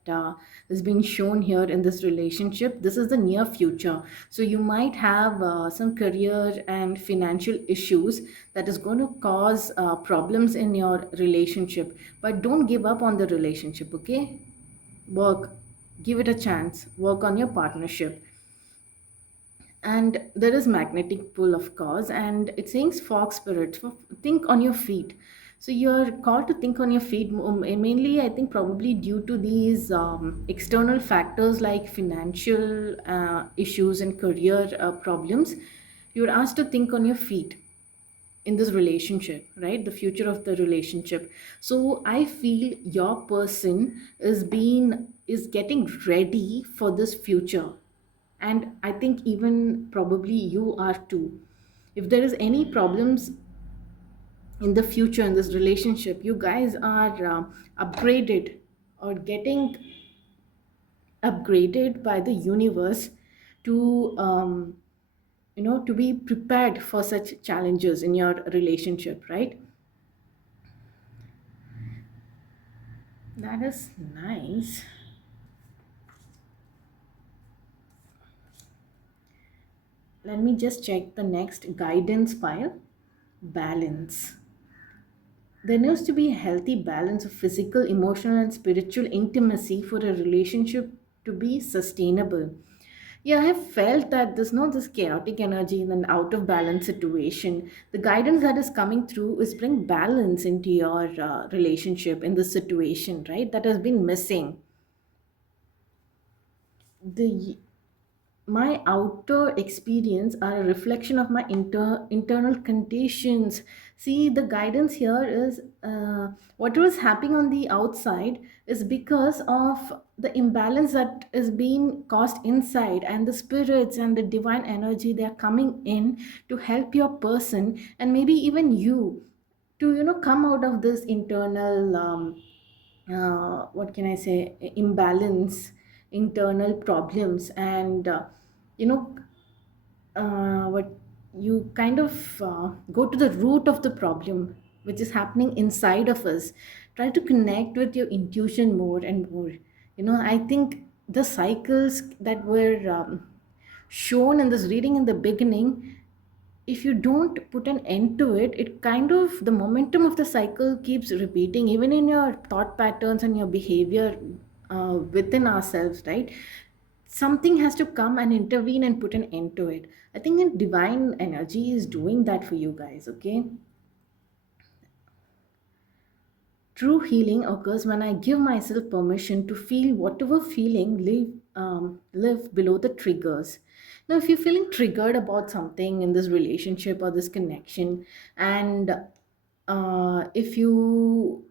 is being shown here in this relationship. This is the near future. So you might have some career and financial issues that is going to cause problems in your relationship. But don't give up on the relationship, okay? Work, give it a chance, work on your partnership. And there is magnetic pull, of course, and it says fox spirit. So think on your feet. So you're called to think on your feet, mainly I think probably due to these external factors like financial issues and career problems. You're asked to think on your feet in this relationship, right? The future of the relationship. So I feel your person is getting ready for this future, and I think even probably you are too. If there is any problems in the future in this relationship, you guys are upgraded or getting upgraded by the universe to to be prepared for such challenges in your relationship, right? That is nice. Let me just check the next guidance pile. Balance. There needs to be a healthy balance of physical, emotional, and spiritual intimacy for a relationship to be sustainable. Yeah, I have felt that there's not this chaotic energy in an out of balance situation. The guidance that is coming through is bring balance into your relationship in this situation, right? That has been missing. The my outer experience are a reflection of my internal conditions. See, the guidance here is whatever is happening on the outside is because of the imbalance that is being caused inside, and the spirits and the divine energy, they are coming in to help your person and maybe even you to come out of this internal what can I say, imbalance, internal problems, and you know what you kind of go to the root of the problem which is happening inside of us. Try to connect with your intuition more and more. I think the cycles that were shown in this reading in the beginning, if you don't put an end to it, it kind of, the momentum of the cycle keeps repeating even in your thought patterns and your behavior within ourselves, right? Something has to come and intervene and put an end to it. I think a divine energy is doing that for you guys, okay? True healing occurs when I give myself permission to feel whatever feeling live below the triggers. Now, if you're feeling triggered about something in this relationship or this connection, and if you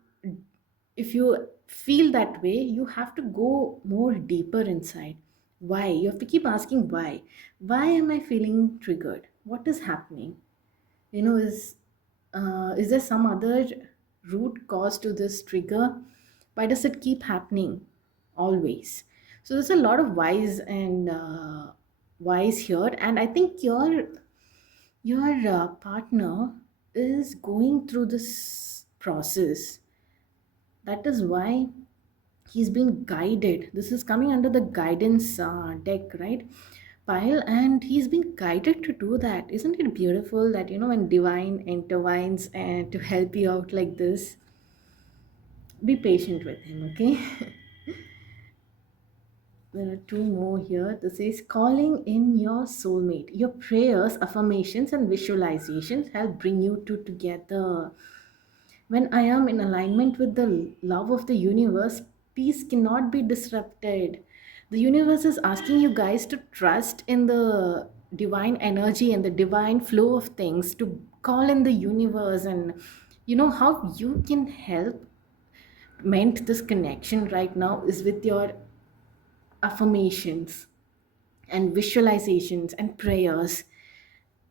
feel that way, you have to go more deeper inside. Why? You have to keep asking why. Why am I feeling triggered? What is happening? Is there some other root cause to this trigger? Why does it keep happening always? So there's a lot of whys and whys here, and I think your partner is going through this process. That is why he's been guided. This is coming under the guidance deck, right, pile, and he's been guided to do that. Isn't it beautiful that when divine intervenes and to help you out like this? Be patient with him, okay? There are two more here. This is calling in your soulmate. Your prayers, affirmations, and visualizations help bring you two together. When I am in alignment with the love of the universe, peace cannot be disrupted. The universe is asking you guys to trust in the divine energy and the divine flow of things, to call in the universe, and how you can help mend this connection right now is with your affirmations and visualizations and prayers.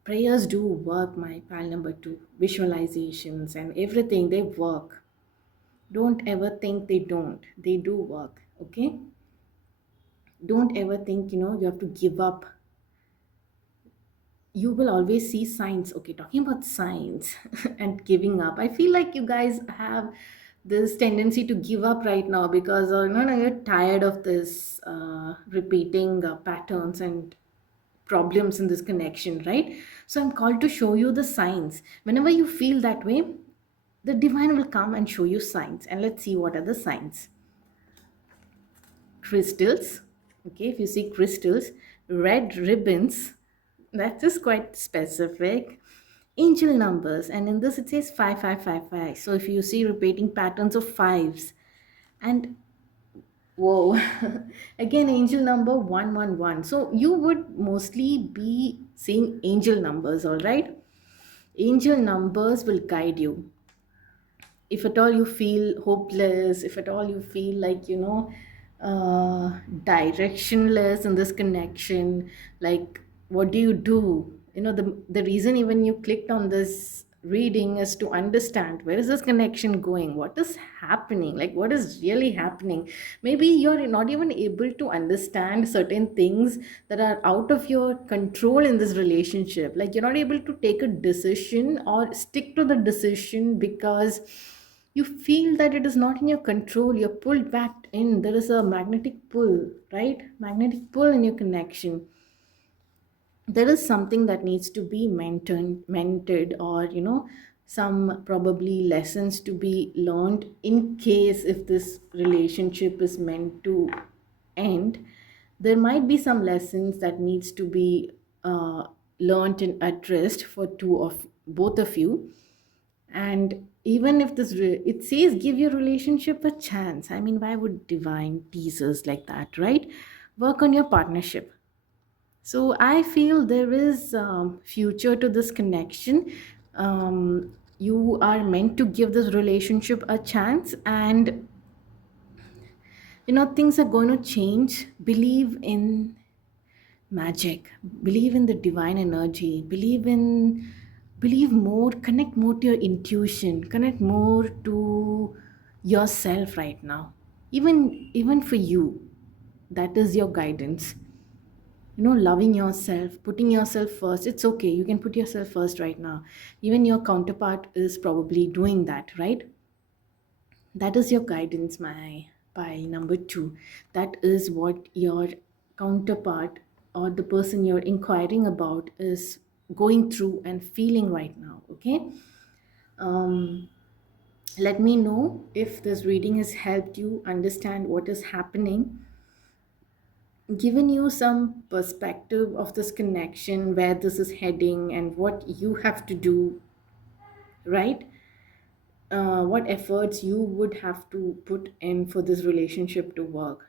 Prayers do work, my pal number two. Visualizations and everything, they work. Don't ever think they don't. They do work, okay? Don't ever think you have to give up. You will always see signs. Okay, talking about signs and giving up, I feel like you guys have this tendency to give up right now because no, you're tired of this repeating patterns and problems in this connection, right? So I'm called to show you the signs. Whenever you feel that way, the divine will come and show you signs, and let's see what are the signs. Crystals. Okay, if you see crystals, red ribbons, that is quite specific. Angel numbers, and in this it says 5555. So if you see repeating patterns of fives, and whoa, again angel number 111. So you would mostly be seeing angel numbers, all right? Angel numbers will guide you. If at all you feel hopeless, if at all you feel like directionless in this connection, like what do you do? The reason even you clicked on this reading is to understand where is this connection going, what is happening, like what is really happening. Maybe you're not even able to understand certain things that are out of your control in this relationship, like you're not able to take a decision or stick to the decision because you feel that it is not in your control. You're pulled back in. There is a magnetic pull, right? Magnetic pull in your connection. There is something that needs to be mentored, or some probably lessons to be learned in case if this relationship is meant to end. There might be some lessons that needs to be learned and addressed for two of both of you. And even if it says give your relationship a chance, I mean, why would divine tease us like that, right? Work on your partnership. So I feel there is future to this connection. You are meant to give this relationship a chance, and things are going to change. Believe in magic, believe in the divine energy, believe more, connect more to your intuition, connect more to yourself right now. Even for you, that is your guidance. Loving yourself, putting yourself first. It's okay, you can put yourself first right now. Even your counterpart is probably doing that, right? That is your guidance, my by number two. That is what your counterpart or the person you're inquiring about is going through and feeling right now. Okay. um, Let me know if this reading has helped you understand what is happening, given you some perspective of this connection, where this is heading and what you have to do, right? What efforts you would have to put in for this relationship to work.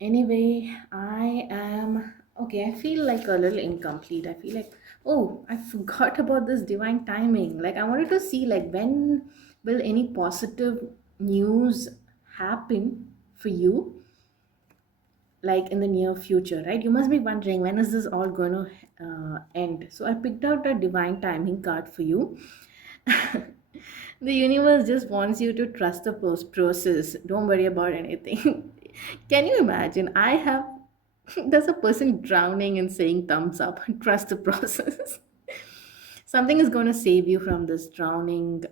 Anyway, I am okay. I feel like a little incomplete. I feel like, oh, I forgot about this divine timing. Like, I wanted to see, like, when will any positive news happen for you, like in the near future, right? You must be wondering, when is this all going to end? So, I picked out a divine timing card for you. The universe just wants you to trust the process. Don't worry about anything. Can you imagine? There's a person drowning and saying thumbs up. Trust the process. Something is going to save you from this drowning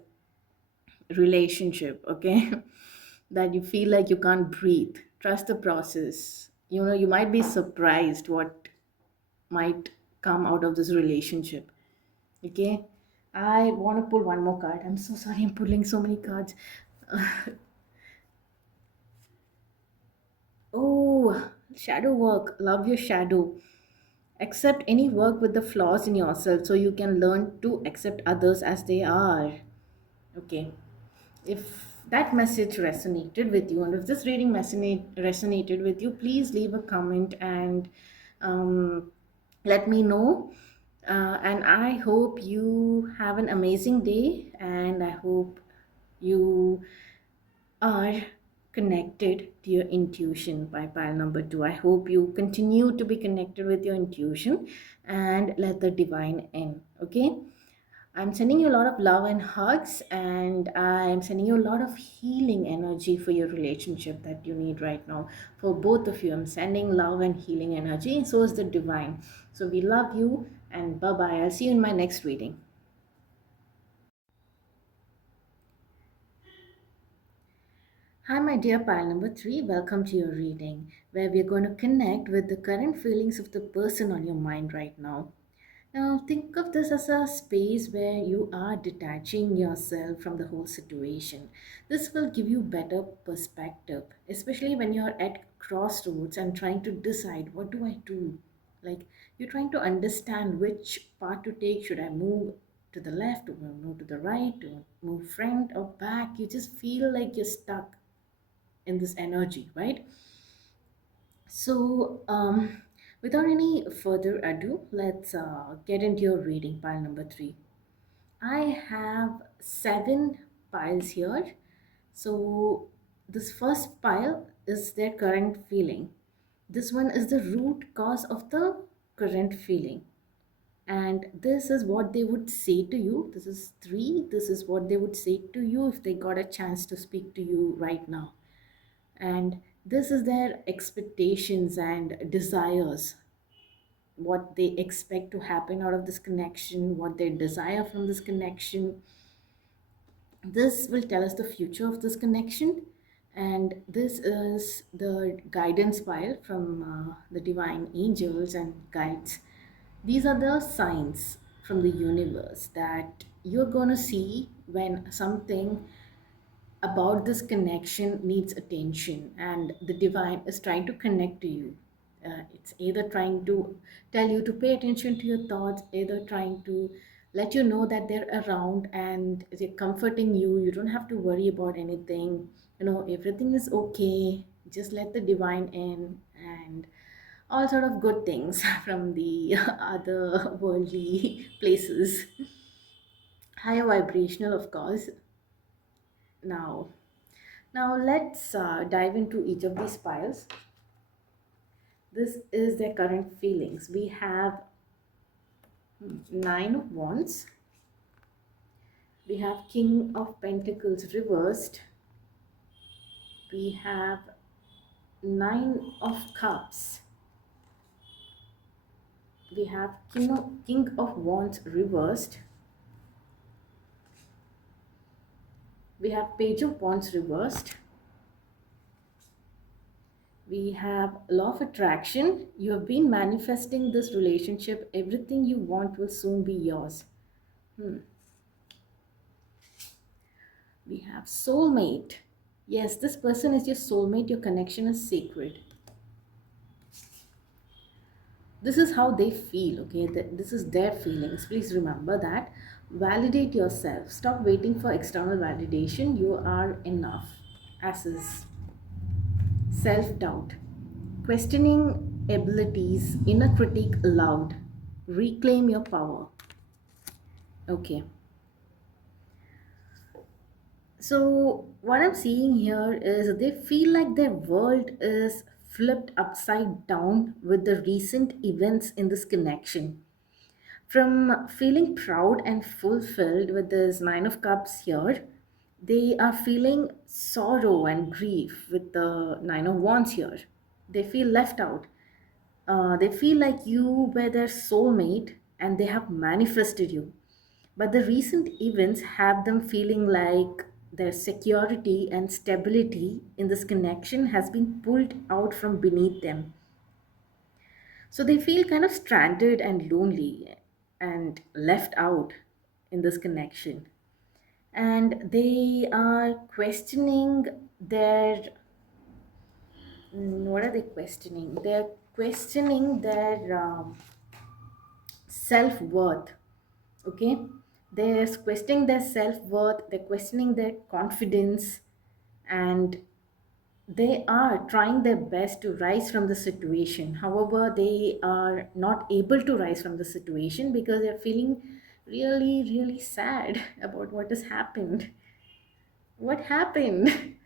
relationship, okay? That you feel like you can't breathe. Trust the process. You might be surprised what might come out of this relationship. Okay, I want to pull one more card. I'm so sorry, I'm pulling so many cards. Oh, shadow work. Love your shadow. Accept any work with the flaws in yourself so you can learn to accept others as they are. Okay. If that message resonated with you, and if this reading resonated with you, please leave a comment and um, let me know. And I hope you have an amazing day, and I hope you are connected to your intuition by pile number two. I hope you continue to be connected with your intuition and let the divine in. Okay. I'm sending you a lot of love and hugs, and I'm sending you a lot of healing energy for your relationship that you need right now. For both of you, I'm sending love and healing energy, and so is the divine. So we love you, and bye bye. I'll see you in my next reading. Hi, my dear pile number three. Welcome to your reading, where we're going to connect with the current feelings of the person on your mind right now. Now, think of this as a space where you are detaching yourself from the whole situation. This will give you better perspective, especially when you're at crossroads and trying to decide, what do I do? Like, you're trying to understand which path to take. Should I move to the left, or move to the right, or move front or back? You just feel like you're stuck in this energy, right? So, without any further ado, let's get into your reading, pile number three. I have seven piles here. So, this first pile is their current feeling. This one is the root cause of the current feeling. And this is what they would say to you. This is three. This is what they would say to you if they got a chance to speak to you right now. And this is their expectations and desires, what they expect to happen out of this connection, what they desire from this connection. This will tell us the future of this connection. And this is the guidance file from the divine angels and guides. These are the signs from the universe that you're going to see when something about this connection needs attention, and the divine is trying to connect to you. It's either trying to tell you to pay attention to your thoughts, either trying to let you know that they're around and they're comforting you. You don't have to worry about anything. Everything is okay. Just let the divine in, and all sort of good things from the other worldly places, higher vibrational, of course. Now now let's dive into each of these piles. This is their current feelings. We have nine of wands, we have king of pentacles reversed, we have nine of cups, we have king of wands reversed, we have page of wands reversed, we have law of attraction. You have been manifesting this relationship. Everything you want will soon be yours. We have soulmate. Yes, this person is your soulmate. Your connection is sacred. This is how they feel, okay? This is their feelings. Please remember that. Validate yourself. Stop waiting for external validation. You are enough as is. Self doubt. Questioning abilities, inner critique aloud. Reclaim your power. Okay. So, what I'm seeing here is they feel like their world is flipped upside down with the recent events in this connection. From feeling proud and fulfilled with this Nine of Cups here, they are feeling sorrow and grief with the Nine of Wands here. They feel left out. They feel like you were their soulmate and they have manifested you. But the recent events have them feeling like their security and stability in this connection has been pulled out from beneath them. So they feel kind of stranded and lonely and left out in this connection. And they are questioning their, what are they questioning? They're questioning their self worth. Okay, they're questioning their self-worth, they're questioning their confidence, and they are trying their best to rise from the situation. However, they are not able to rise from the situation because they're feeling really really sad about what has happened. What happened?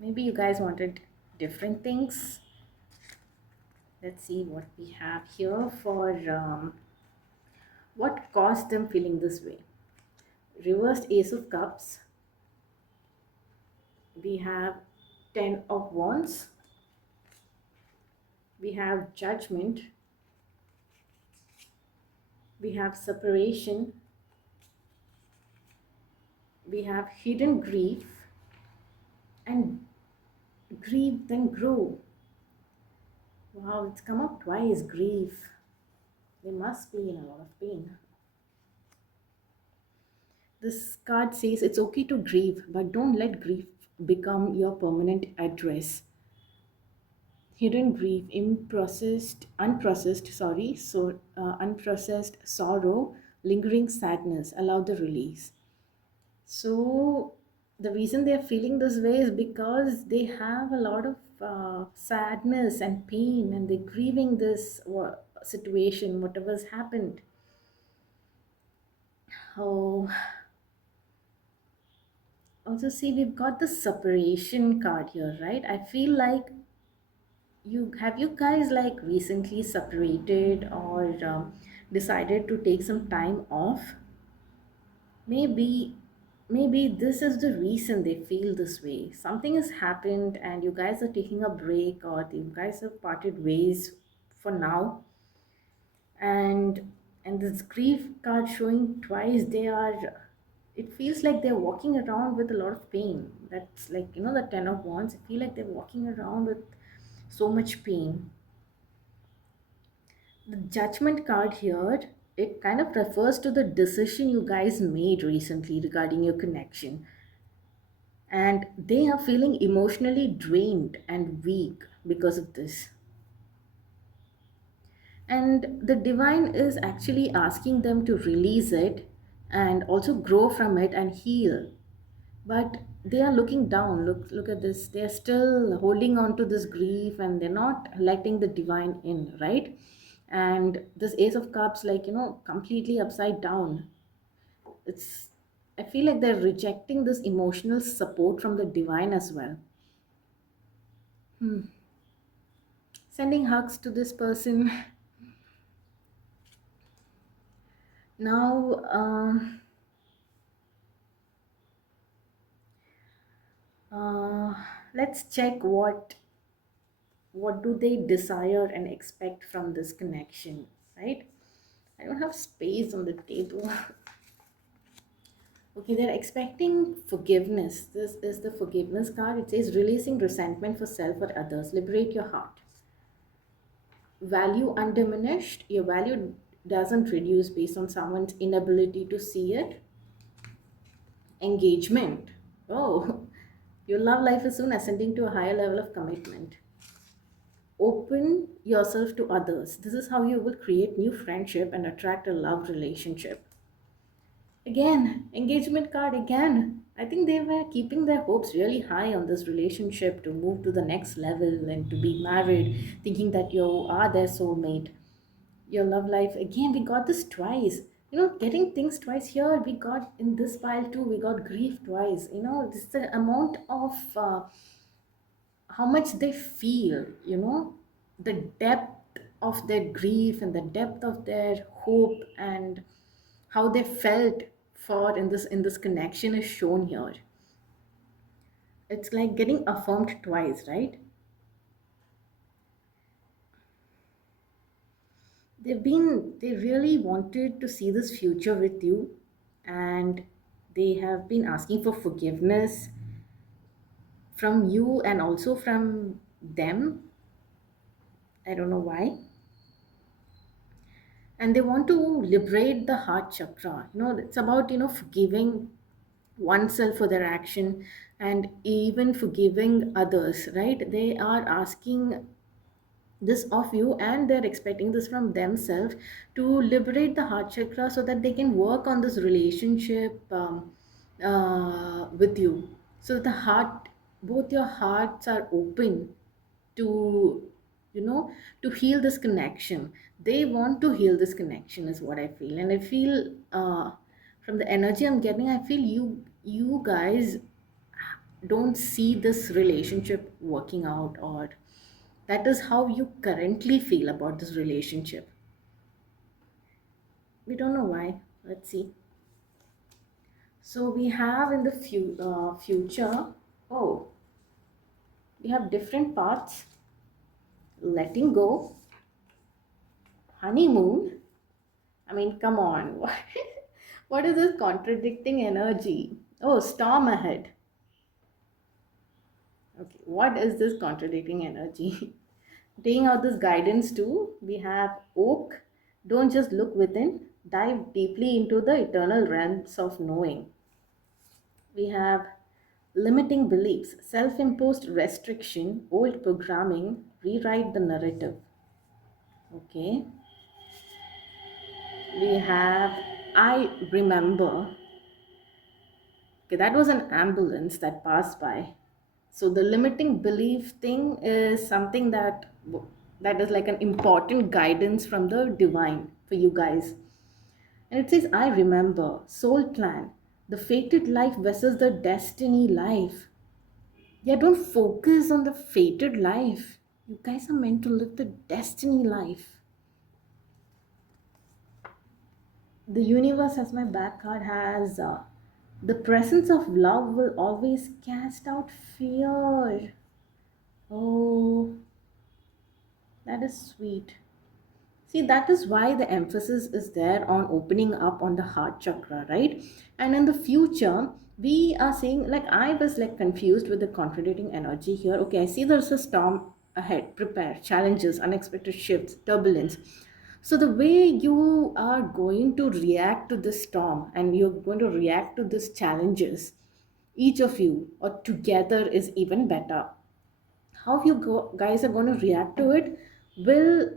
Maybe you guys wanted different things. Let's see what we have here for what caused them feeling this way. Reversed ace of cups, we have 10 of wands, we have judgment, we have separation, we have hidden grief, and grieve then grow. Wow, it's come up twice. Grief, they must be in a lot of pain. This card says it's okay to grieve, but don't let grief become your permanent address. Hidden grief, unprocessed sorrow, lingering sadness, allow the release. So the reason they're feeling this way is because they have a lot of sadness and pain, and they're grieving this situation, whatever's happened. Oh, also see, we've got the separation card here, right? I feel like you guys like recently separated or decided to take some time off. Maybe maybe this is the reason they feel this way. Something has happened and you guys are taking a break, or you guys have parted ways for now. And and this grief card showing twice, they are, it feels like they're walking around with a lot of pain. That's like, the Ten of Wands, I feel like they're walking around with so much pain. The Judgment card here, it kind of refers to the decision you guys made recently regarding your connection, and they are feeling emotionally drained and weak because of this. And the divine is actually asking them to release it and also grow from it and heal. but they are looking down. Look at this, they are still holding on to this grief and they're not letting the divine in, right? And this Ace of Cups, like, completely upside down. It's, I feel like they're rejecting this emotional support from the divine as well. Sending hugs to this person. Now, uh, let's check what do they desire and expect from this connection, right? I don't have space on the table. Okay, they're expecting forgiveness. This is the forgiveness card. It says releasing resentment for self or others. Liberate your heart. Value undiminished. Your value doesn't reduce based on someone's inability to see it. Engagement. Oh, your love life is soon ascending to a higher level of commitment. Open yourself to others. This is how you will create new friendship and attract a love relationship. Again, engagement card again. I think they were keeping their hopes really high on this relationship to move to the next level and to be married, thinking that you are their soulmate. Your love life, again, we got this twice. Getting things twice here, we got in this pile too, we got grief twice. This is the amount of how much they feel, the depth of their grief and the depth of their hope and how they felt for in this connection is shown here. It's like getting affirmed twice, right? They really wanted to see this future with you, and they have been asking for forgiveness from you and also from them. I don't know why. And they want to liberate the heart chakra. It's about forgiving oneself for their action and even forgiving others, right? They are asking this of you and they're expecting this from themselves to liberate the heart chakra so that they can work on this relationship with you. So the heart, both your hearts are open to, you know to heal this connection. They want to heal this connection is what I feel. And I feel, from the energy I'm getting, I feel you guys don't see this relationship working out, or that is how you currently feel about this relationship. We don't know why. Let's see. So we have in the future. Oh, we have different paths. Letting go, honeymoon. I mean, come on. What is this contradicting energy? Oh, storm ahead. Okay, what is this contradicting energy? Taking out this guidance too, we have oak. Don't just look within, dive deeply into the eternal realms of knowing. We have limiting beliefs, self imposed restriction, old programming, rewrite the narrative. Okay. We have I remember. Okay, that was an ambulance that passed by. So the limiting belief thing is something that is like an important guidance from the divine for you guys. And it says, I remember, soul plan, the fated life versus the destiny life. Yeah, don't focus on the fated life. You guys are meant to live the destiny life. The universe, as my back card has, the presence of love will always cast out fear. Oh, that is sweet. See, that is why the emphasis is there on opening up on the heart chakra, right? And in the future, we are seeing, like, I was like confused with the contradicting energy here. Okay, I see there's a storm ahead. Prepare, challenges, unexpected shifts, turbulence. So the way you are going to react to this storm and you're going to react to these challenges, each of you or together is even better. How guys are going to react to it will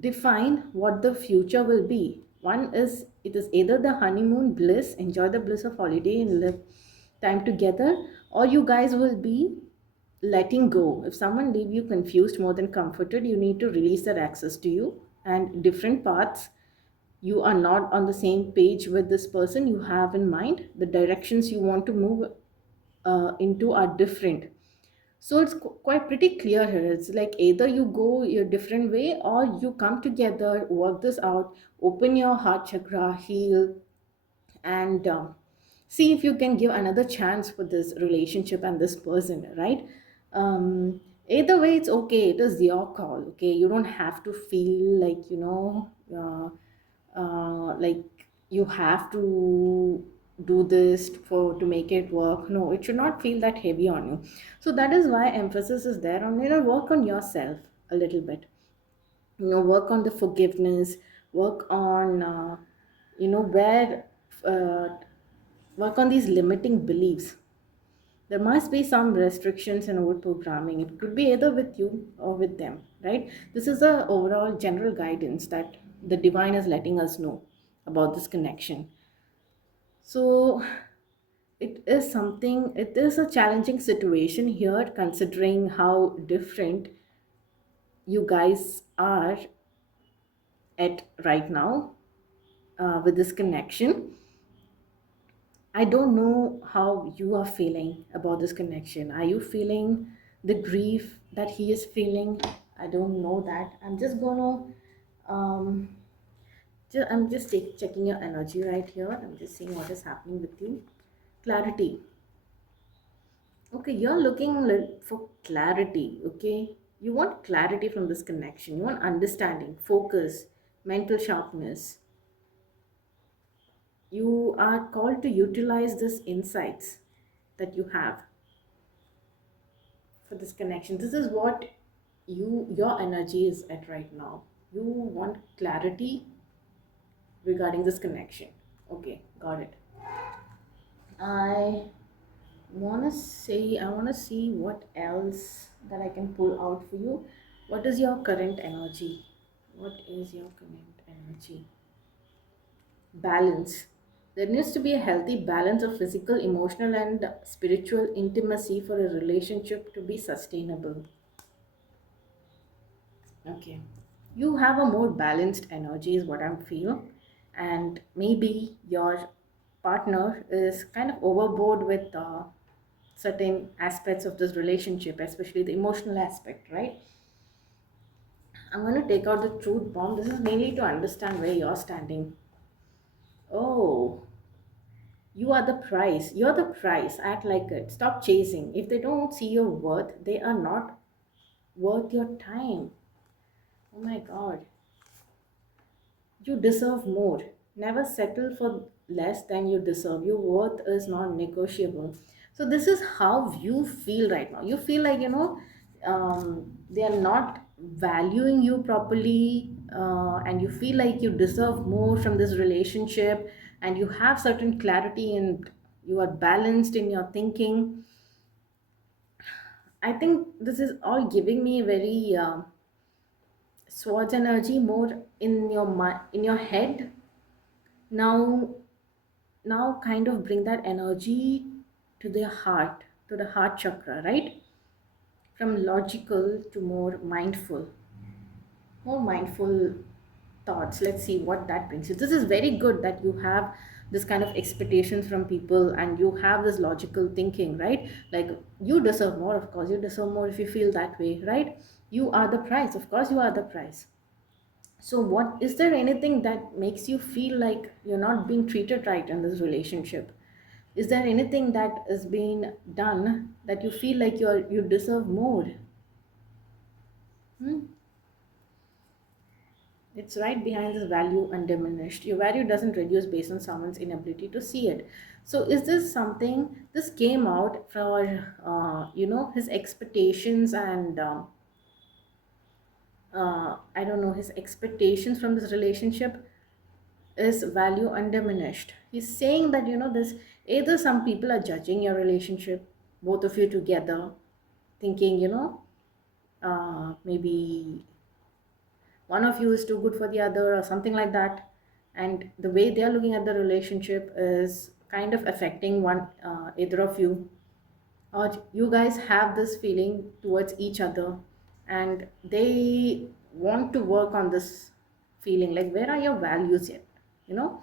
define what the future will be. One is, it is either the honeymoon bliss, enjoy the bliss of holiday and live time together, or you guys will be letting go. If someone leave you confused more than comforted, you need to release their access to you and different paths. You are not on the same page with this person you have in mind. The directions you want to move into are different. So it's quite pretty clear here. It's like either you go your different way, or you come together, work this out, open your heart chakra, heal, and see if you can give another chance for this relationship and this person, right? Either way, it's okay. It is your call. Okay, you don't have to feel like, like you have to do this for to make it work. No, it should not feel that heavy on you. So that is why emphasis is there on, work on yourself a little bit. Work on the forgiveness, work on where uh, work on these limiting beliefs. There must be some restrictions and over programming. It could be either with you or with them, right? This is a overall general guidance that the divine is letting us know about this connection. So it is a challenging situation here, considering how different you guys are at right now with this connection. I don't know how you are feeling about this connection. Are you feeling the grief that he is feeling? I don't know that. Um, I'm just checking your energy right here. I'm just seeing what is happening with you. Clarity. Okay, you're looking for clarity. Okay, you want clarity from this connection. You want understanding, focus, mental sharpness. You are called to utilize these insights that you have for this connection. This is what your energy is at right now. You want clarity regarding this connection. Okay, got it. I want to see what else that I can pull out for you. What is your current energy? What is your current energy? Balance. There needs to be a healthy balance of physical, emotional, and spiritual intimacy for a relationship to be sustainable. Okay. You have a more balanced energy, is what I'm feeling. And maybe your partner is kind of overboard with certain aspects of this relationship, especially the emotional aspect, right? I'm going to take out the truth bomb. This is mainly to understand where you're standing. Oh, you are the price. You're the price. Act like it. Stop chasing. If they don't see your worth, they are not worth your time. Oh my God. You deserve more. Never settle for less than you deserve. Your worth is non negotiable. So, this is how you feel right now. You feel like, they are not valuing you properly, and you feel like you deserve more from this relationship, and you have certain clarity and you are balanced in your thinking. I think this is all giving me very swords energy more in your in your head. Now now kind of bring that energy to the heart, to the heart chakra, right? From logical to more mindful thoughts. Let's see what that brings you. This is very good that you have this kind of expectations from people and you have this logical thinking, right? Like, you deserve more. Of course you deserve more if you feel that way, right? You are the prize. Of course you are the prize. So, what is there anything that makes you feel like you're not being treated right in this relationship? Is there anything that is being done that you feel like you deserve more? Hmm? It's right behind this value undiminished. Your value doesn't reduce based on someone's inability to see it. So, is this something this came out for? His expectations and I don't know, his expectations from this relationship is value undiminished. He's saying that, this either some people are judging your relationship, both of you together, thinking, maybe one of you is too good for the other or something like that. And the way they're looking at the relationship is kind of affecting one either of you, or you guys have this feeling towards each other and they want to work on this feeling, like where are your values yet, you know?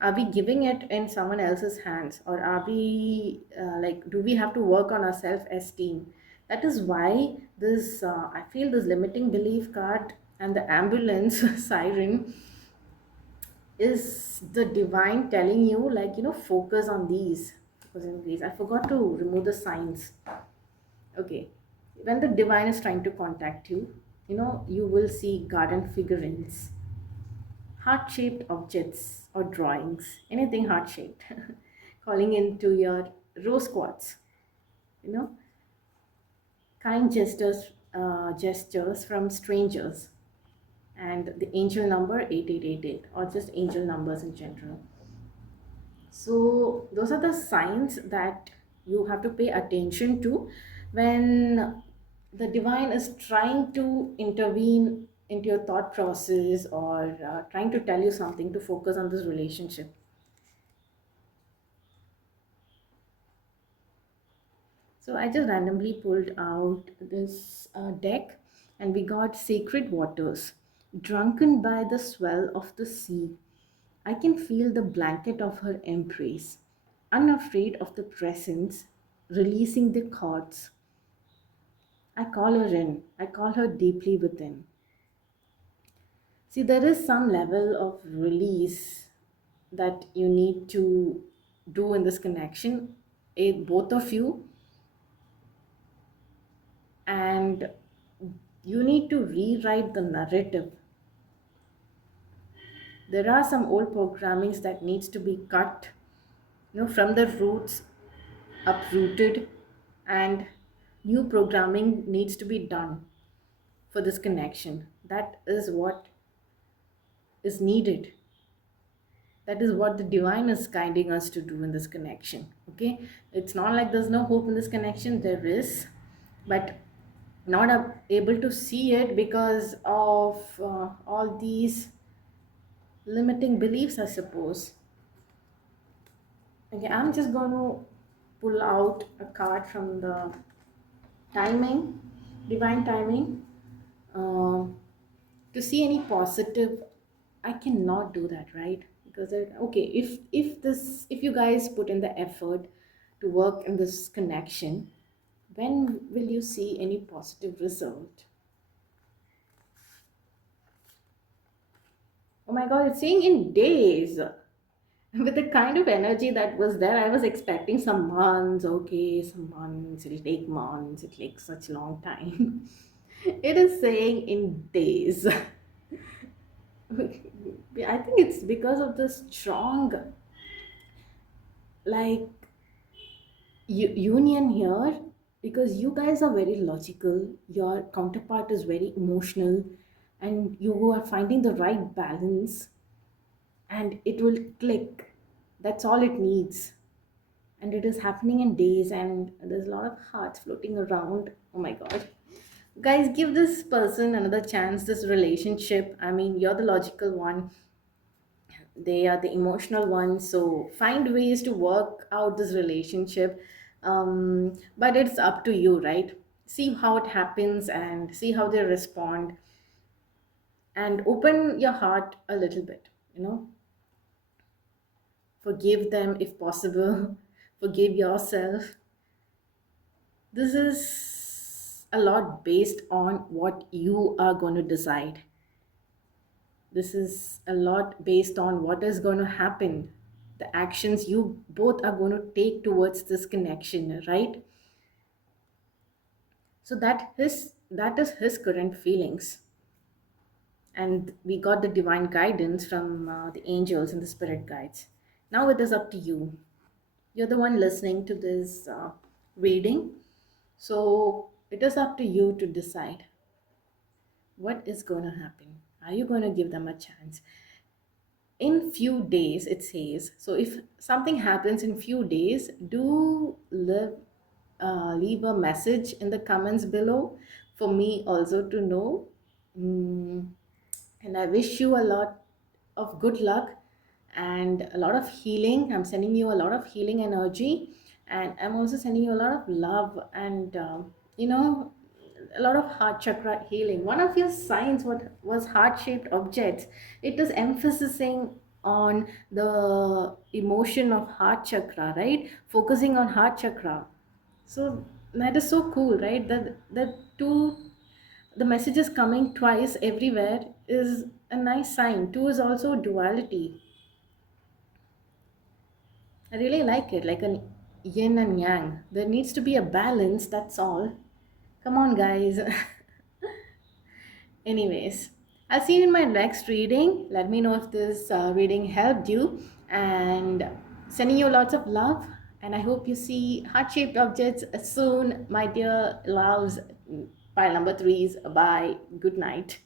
Are we giving it in someone else's hands, or are we like, do we have to work on our self esteem? That is why this I feel this limiting belief card and the ambulance siren is the divine telling you, like, focus on these, focus on these. I forgot to remove the signs. Okay, when the divine is trying to contact you, you will see garden figurines, heart-shaped objects or drawings, anything heart-shaped, calling into your rose quartz, you know, kind gestures from strangers, and the angel number 8888, or just angel numbers in general. So those are the signs that you have to pay attention to when the divine is trying to intervene into your thought process, or trying to tell you something to focus on this relationship. So I just randomly pulled out this deck, and we got Sacred Waters. Drunken by the swell of the sea, I can feel the blanket of her embrace, unafraid of the presence, releasing the cords. I call her in, I call her deeply within. See, there is some level of release that you need to do in this connection, both of you, and you need to rewrite the narrative. There are some old programmings that needs to be cut, from the roots, uprooted, and new programming needs to be done for this connection. That is what is needed. That is what the divine is guiding us to do in this connection. Okay, it's not like there's no hope in this connection. There is, but not able to see it because of all these limiting beliefs, I suppose. Okay, I'm just going to pull out a card from the timing, divine timing, uh, to see any positive. I cannot do that, right? Because okay, if you guys put in the effort to work in this connection, when will you see any positive result? Oh my god, it's saying in days. With the kind of energy that was there, I was expecting some months. Okay, some months, it'll take months, it takes such long time. It is saying in days. I think it's because of the strong, like, union here, because you guys are very logical, your counterpart is very emotional, and you are finding the right balance, and it will click. That's all it needs. And it is happening in days, and there's a lot of hearts floating around. Oh my god. Guys, give this person another chance, this relationship. I mean, you're the logical one, they are the emotional ones, so find ways to work out this relationship. But it's up to you, right? See how it happens and see how they respond, and open your heart a little bit, forgive them if possible. Forgive yourself. This is a lot based on what you are going to decide. This is a lot based on what is going to happen, the actions you both are going to take towards this connection, right? So that is his current feelings, and we got the divine guidance from the angels and the spirit guides. Now it is up to you. You're the one listening to this reading, so it is up to you to decide what is going to happen. Are you going to give them a chance? In few days, it says, so if something happens in few days, do leave a message in the comments below for me also to know. Mm, and I wish you a lot of good luck, and a lot of healing. I'm sending you a lot of healing energy, and I'm also sending you a lot of love and you know a lot of heart chakra healing. One of your signs what was heart shaped objects. It is emphasizing on the emotion of heart chakra, right? Focusing on heart chakra. So that is so cool, right? That two, the messages coming twice everywhere is a nice sign. Two is also duality. I really like it, like an yin and yang. There needs to be a balance, that's all. Come on, guys. Anyways, I'll see you in my next reading. Let me know if this reading helped you, and sending you lots of love. And I hope you see heart shaped objects soon, my dear loves. Pile number threes. Bye. Good night.